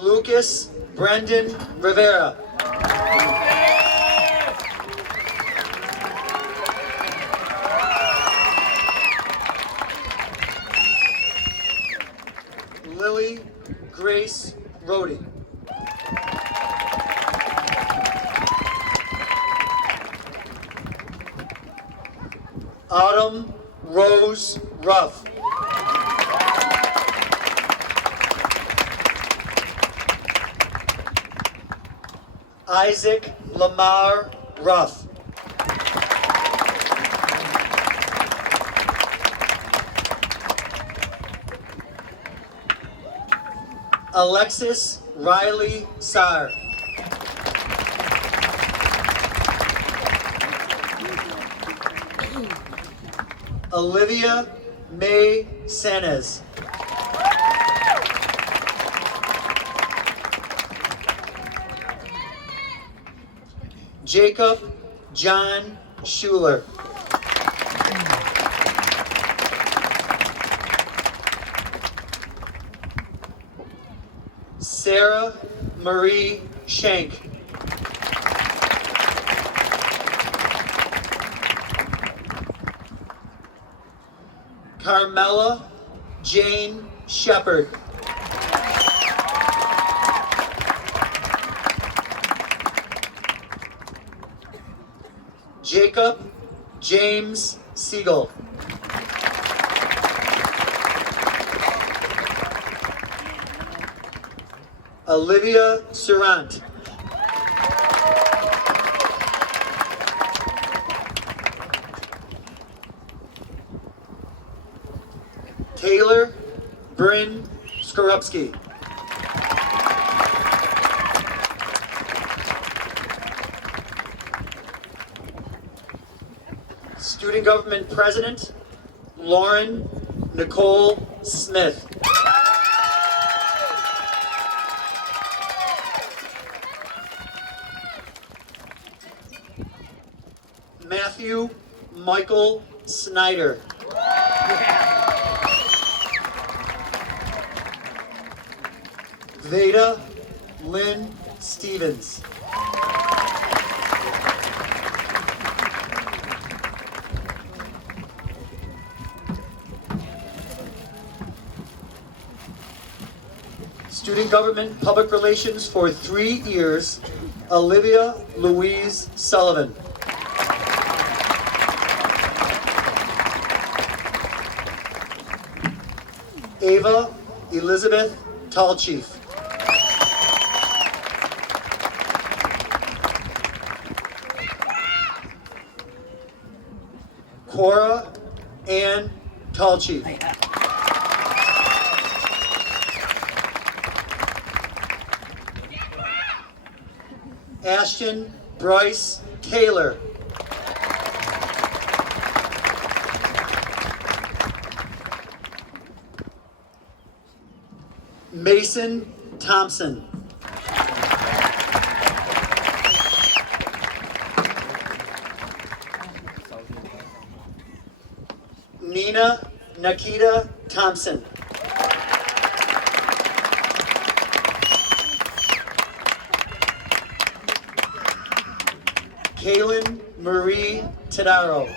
Lucas Brendan Rivera. Grace Rody. Autumn Rose Ruff. Isaac Lamar Ruff. Alexis Riley Sarr. Olivia May Sanes. Jacob John Schuler. Sarah Marie Shank. Carmela Jane Shepard. Jacob James Siegel. Olivia Surant. Taylor Bryn Skorupski. Student Government President Lauren Nicole Smith. Matthew Michael Snyder. Veda Lynn Stevens. Student Government Public Relations for 3 years, Olivia Louise Sullivan. Ava Elizabeth Tallchief. Cora Ann Tallchief. Ashton Bryce Taylor. Mason Thompson. Nina Nikita Thompson. Kaylin Marie Tadaro.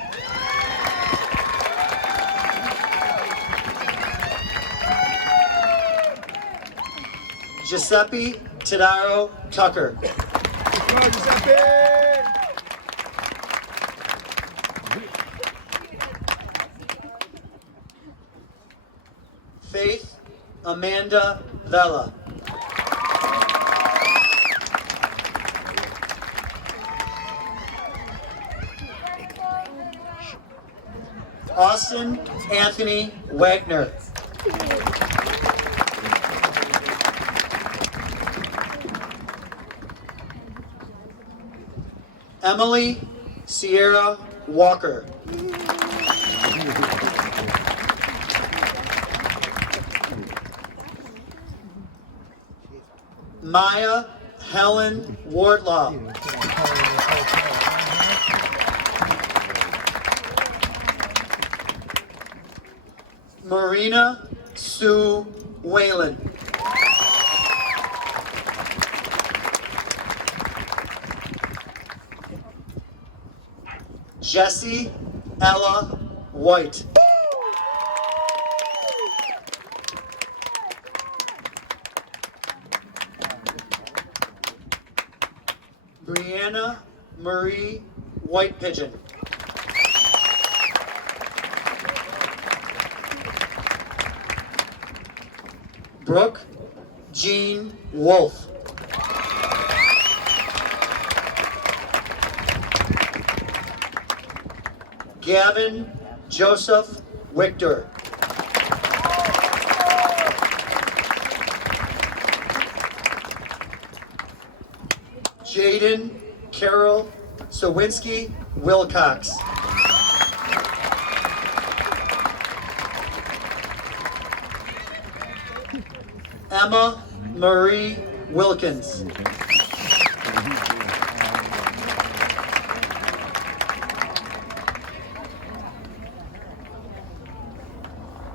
Giuseppe Tadaro Tucker. Faith Amanda Vela. Austin Anthony Wagner. Emily Sierra Walker. Maya Helen Wardlaw. Marina Sue Whalen. Jessie Ella White. Brianna Marie White Pigeon. Brooke Jean Wolf. Gavin Joseph Victor. Jaden Carol Sawinski Wilcox. Emma Marie Wilkins.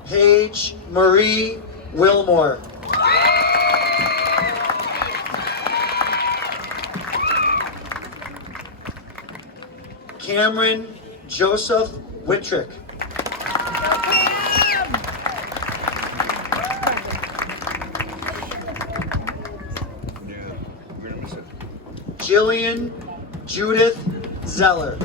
Paige Marie Wilmore. Cameron Joseph Wintrick. Jillian Judith Zeller.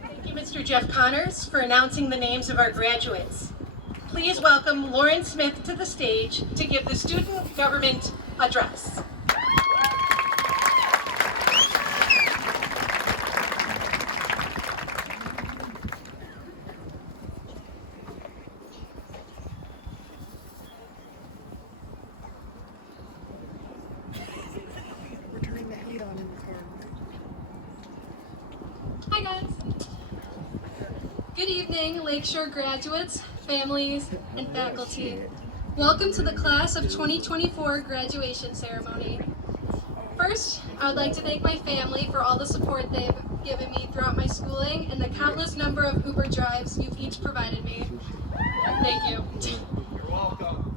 Thank you, Mr. Jeff Connors, for announcing the names of our graduates. Please welcome Lauren Smith to the stage to give the student government address. Hi guys! Good evening, Lakeshore graduates, families, and faculty. Welcome to the Class of 2024 graduation ceremony. First, I would like to thank my family for all the support they've given me throughout my schooling and the countless number of Uber drives you've each provided me. Thank you. You're welcome.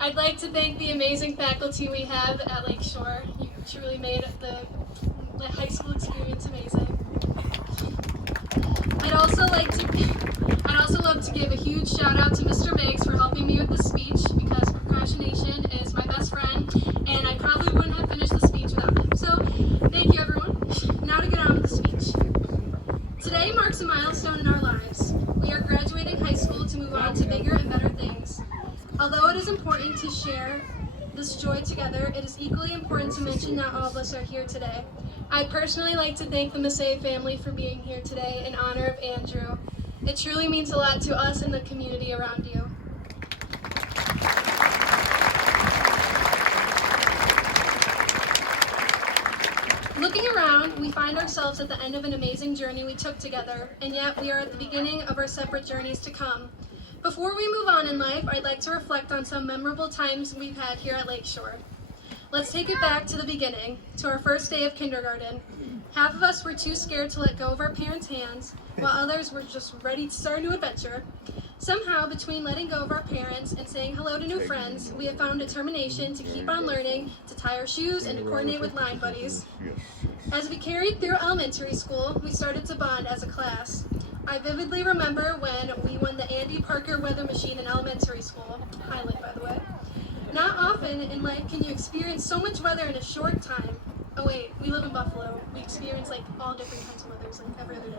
I'd like to thank the amazing faculty we have at Lakeshore. You truly made the high school experience amazing. I'd also love to give a huge shout out to Mr. Biggs for helping me with the speech, because procrastination is my best friend and I probably wouldn't have finished the speech without him. So thank you everyone. Now to get on with the speech. Today marks a milestone in our lives. We are graduating high school to move on to bigger and better things. Although it is important to share this joy together, it is equally important to mention not all of us are here today. I'd personally like to thank the Massey family for being here today in honor of Andrew. It truly means a lot to us and the community around you. Looking around, we find ourselves at the end of an amazing journey we took together, and yet we are at the beginning of our separate journeys to come. Before we move on in life, I'd like to reflect on some memorable times we've had here at Lakeshore. Let's take it back to the beginning, to our first day of kindergarten. Half of us were too scared to let go of our parents' hands, while others were just ready to start a new adventure. Somehow, between letting go of our parents and saying hello to new friends, we have found determination to keep on learning, to tie our shoes, and to coordinate with line buddies. As we carried through elementary school, we started to bond as a class. I vividly remember when we won the Andy Parker weather machine in elementary school. Highlight, by the way. Not often in life can you experience so much weather in a short time. Oh wait, we live in Buffalo. We experience like all different kinds of weathers like every other day.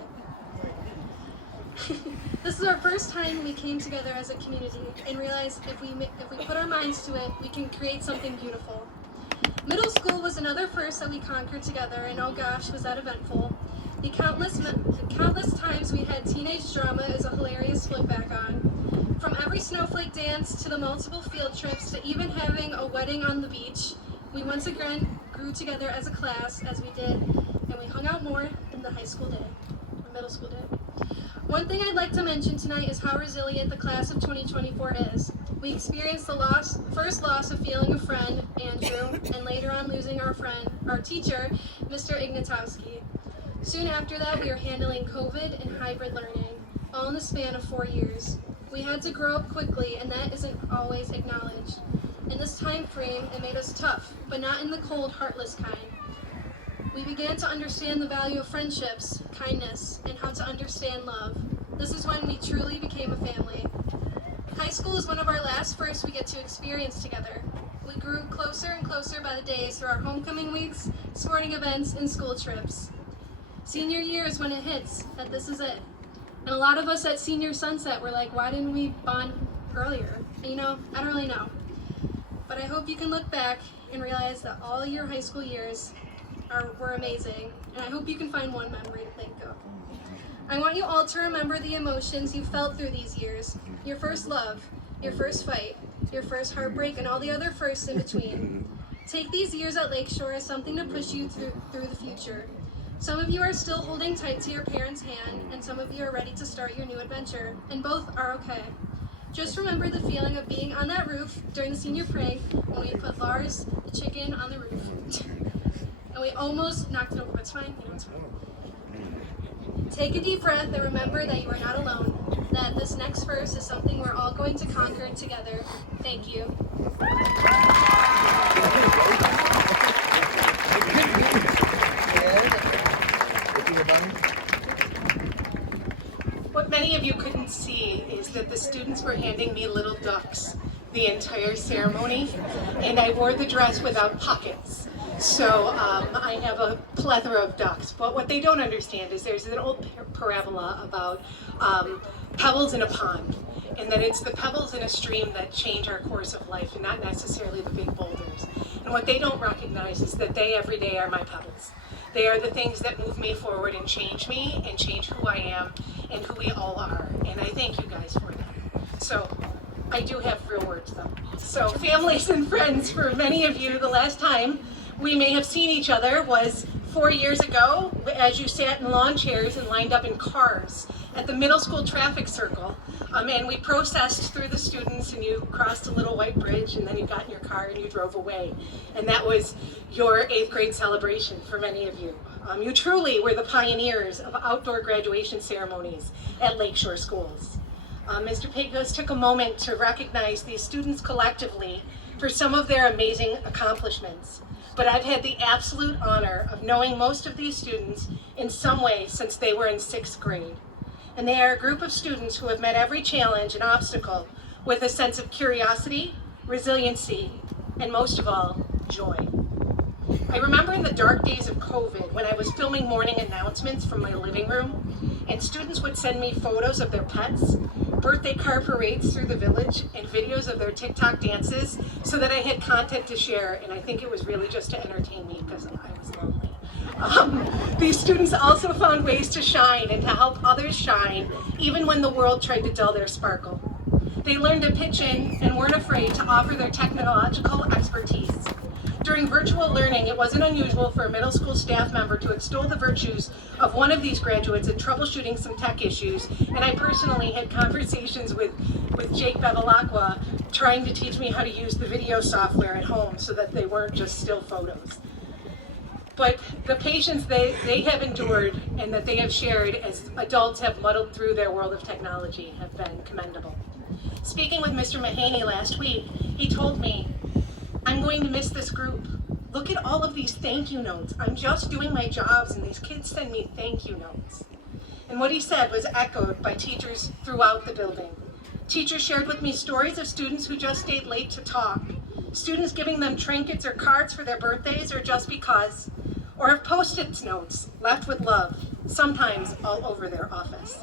This is our first time we came together as a community and realized if we put our minds to it, we can create something beautiful. Middle school was another first that we conquered together, and oh gosh, was that eventful. The countless times we had teenage drama is a hilarious look back on. From every snowflake dance to the multiple field trips to even having a wedding on the beach, we once again grew together as a class as we did, and we hung out more than the high school did, or middle school did. One thing I'd like to mention tonight is how resilient the class of 2024 is. We experienced the first loss of feeling a friend, Andrew, and later on losing our teacher, Mr. Ignatowski. Soon after that, we were handling COVID and hybrid learning, all in the span of 4 years. We had to grow up quickly, and that isn't always acknowledged. In this time frame, it made us tough, but not in the cold, heartless kind. We began to understand the value of friendships, kindness, and how to understand love. This is when we truly became a family. High school is one of our last firsts we get to experience together. We grew closer and closer by the days through our homecoming weeks, sporting events, and school trips. Senior year is when it hits, that this is it. And a lot of us at Senior Sunset were like, why didn't we bond earlier? And I don't really know. But I hope you can look back and realize that all your high school years were amazing, and I hope you can find one memory to think of. I want you all to remember the emotions you felt through these years. Your first love, your first fight, your first heartbreak, and all the other firsts in between. Take these years at Lakeshore as something to push you through the future. Some of you are still holding tight to your parents' hand, and some of you are ready to start your new adventure, and both are okay. Just remember the feeling of being on that roof during the senior prank when we put Lars the chicken on the roof. And we almost knocked it over, but it's fine, it's fine. Take a deep breath and remember that you are not alone, that this next verse is something we're all going to conquer together. Thank you. What many of you couldn't see is that the students were handing me little ducks the entire ceremony, and I wore the dress without pockets. So I have a plethora of ducks, but what they don't understand is there's an old parabola about pebbles in a pond, and that it's the pebbles in a stream that change our course of life and not necessarily the big boulders. And what they don't recognize is that they every day are my pebbles. They are the things that move me forward and change me and change who I am and who we all are. And I thank you guys for that. So I do have real words though. So families and friends, for many of you, the last time we may have seen each other was 4 years ago as you sat in lawn chairs and lined up in cars at the middle school traffic circle. And we processed through the students, and you crossed a little white bridge, and then you got in your car and you drove away. And that was your 8th grade celebration for many of you. You truly were the pioneers of outdoor graduation ceremonies at Lakeshore schools. Mr. Pecos took a moment to recognize these students collectively for some of their amazing accomplishments. But I've had the absolute honor of knowing most of these students in some way since they were in 6th grade. And they are a group of students who have met every challenge and obstacle with a sense of curiosity, resiliency, and most of all, joy. I remember in the dark days of COVID when I was filming morning announcements from my living room, and students would send me photos of their pets, birthday car parades through the village, and videos of their TikTok dances so that I had content to share, and I think it was really just to entertain me because I was lonely. These students also found ways to shine and to help others shine, even when the world tried to dull their sparkle. They learned to pitch in and weren't afraid to offer their technological expertise. During virtual learning, it wasn't unusual for a middle school staff member to extol the virtues of one of these graduates in troubleshooting some tech issues, and I personally had conversations with Jake Bevilacqua trying to teach me how to use the video software at home so that they weren't just still photos. But the patience they have endured and that they have shared as adults have muddled through their world of technology have been commendable. Speaking with Mr. Mahaney last week, he told me, I'm going to miss this group. Look at all of these thank you notes. I'm just doing my jobs and these kids send me thank you notes. And what he said was echoed by teachers throughout the building. Teachers shared with me stories of students who just stayed late to talk, students giving them trinkets or cards for their birthdays or just because, or of Post-it notes left with love, sometimes all over their office.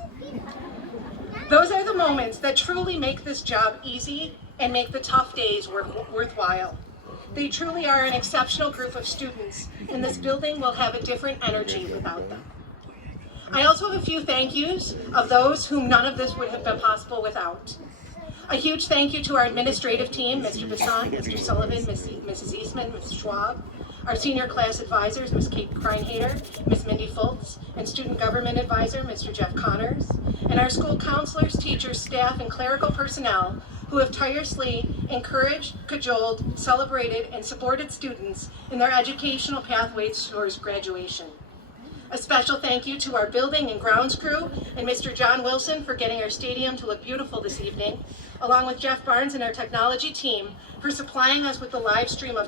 Those are the moments that truly make this job easy and make the tough days worthwhile. They truly are an exceptional group of students, and this building will have a different energy without them. I also have a few thank yous of those whom none of this would have been possible without. A huge thank you to our administrative team, Mr. Besant, Mr. Sullivan, Mrs. Eastman, Ms. Schwab, our senior class advisors, Ms. Kate Kreinhader, Ms. Mindy Fultz, and student government advisor, Mr. Jeff Connors, and our school counselors, teachers, staff, and clerical personnel who have tirelessly encouraged, cajoled, celebrated, and supported students in their educational pathways towards graduation. A special thank you to our building and grounds crew and Mr. John Wilson for getting our stadium to look beautiful this evening, along with Jeff Barnes and our technology team for supplying us with the live stream of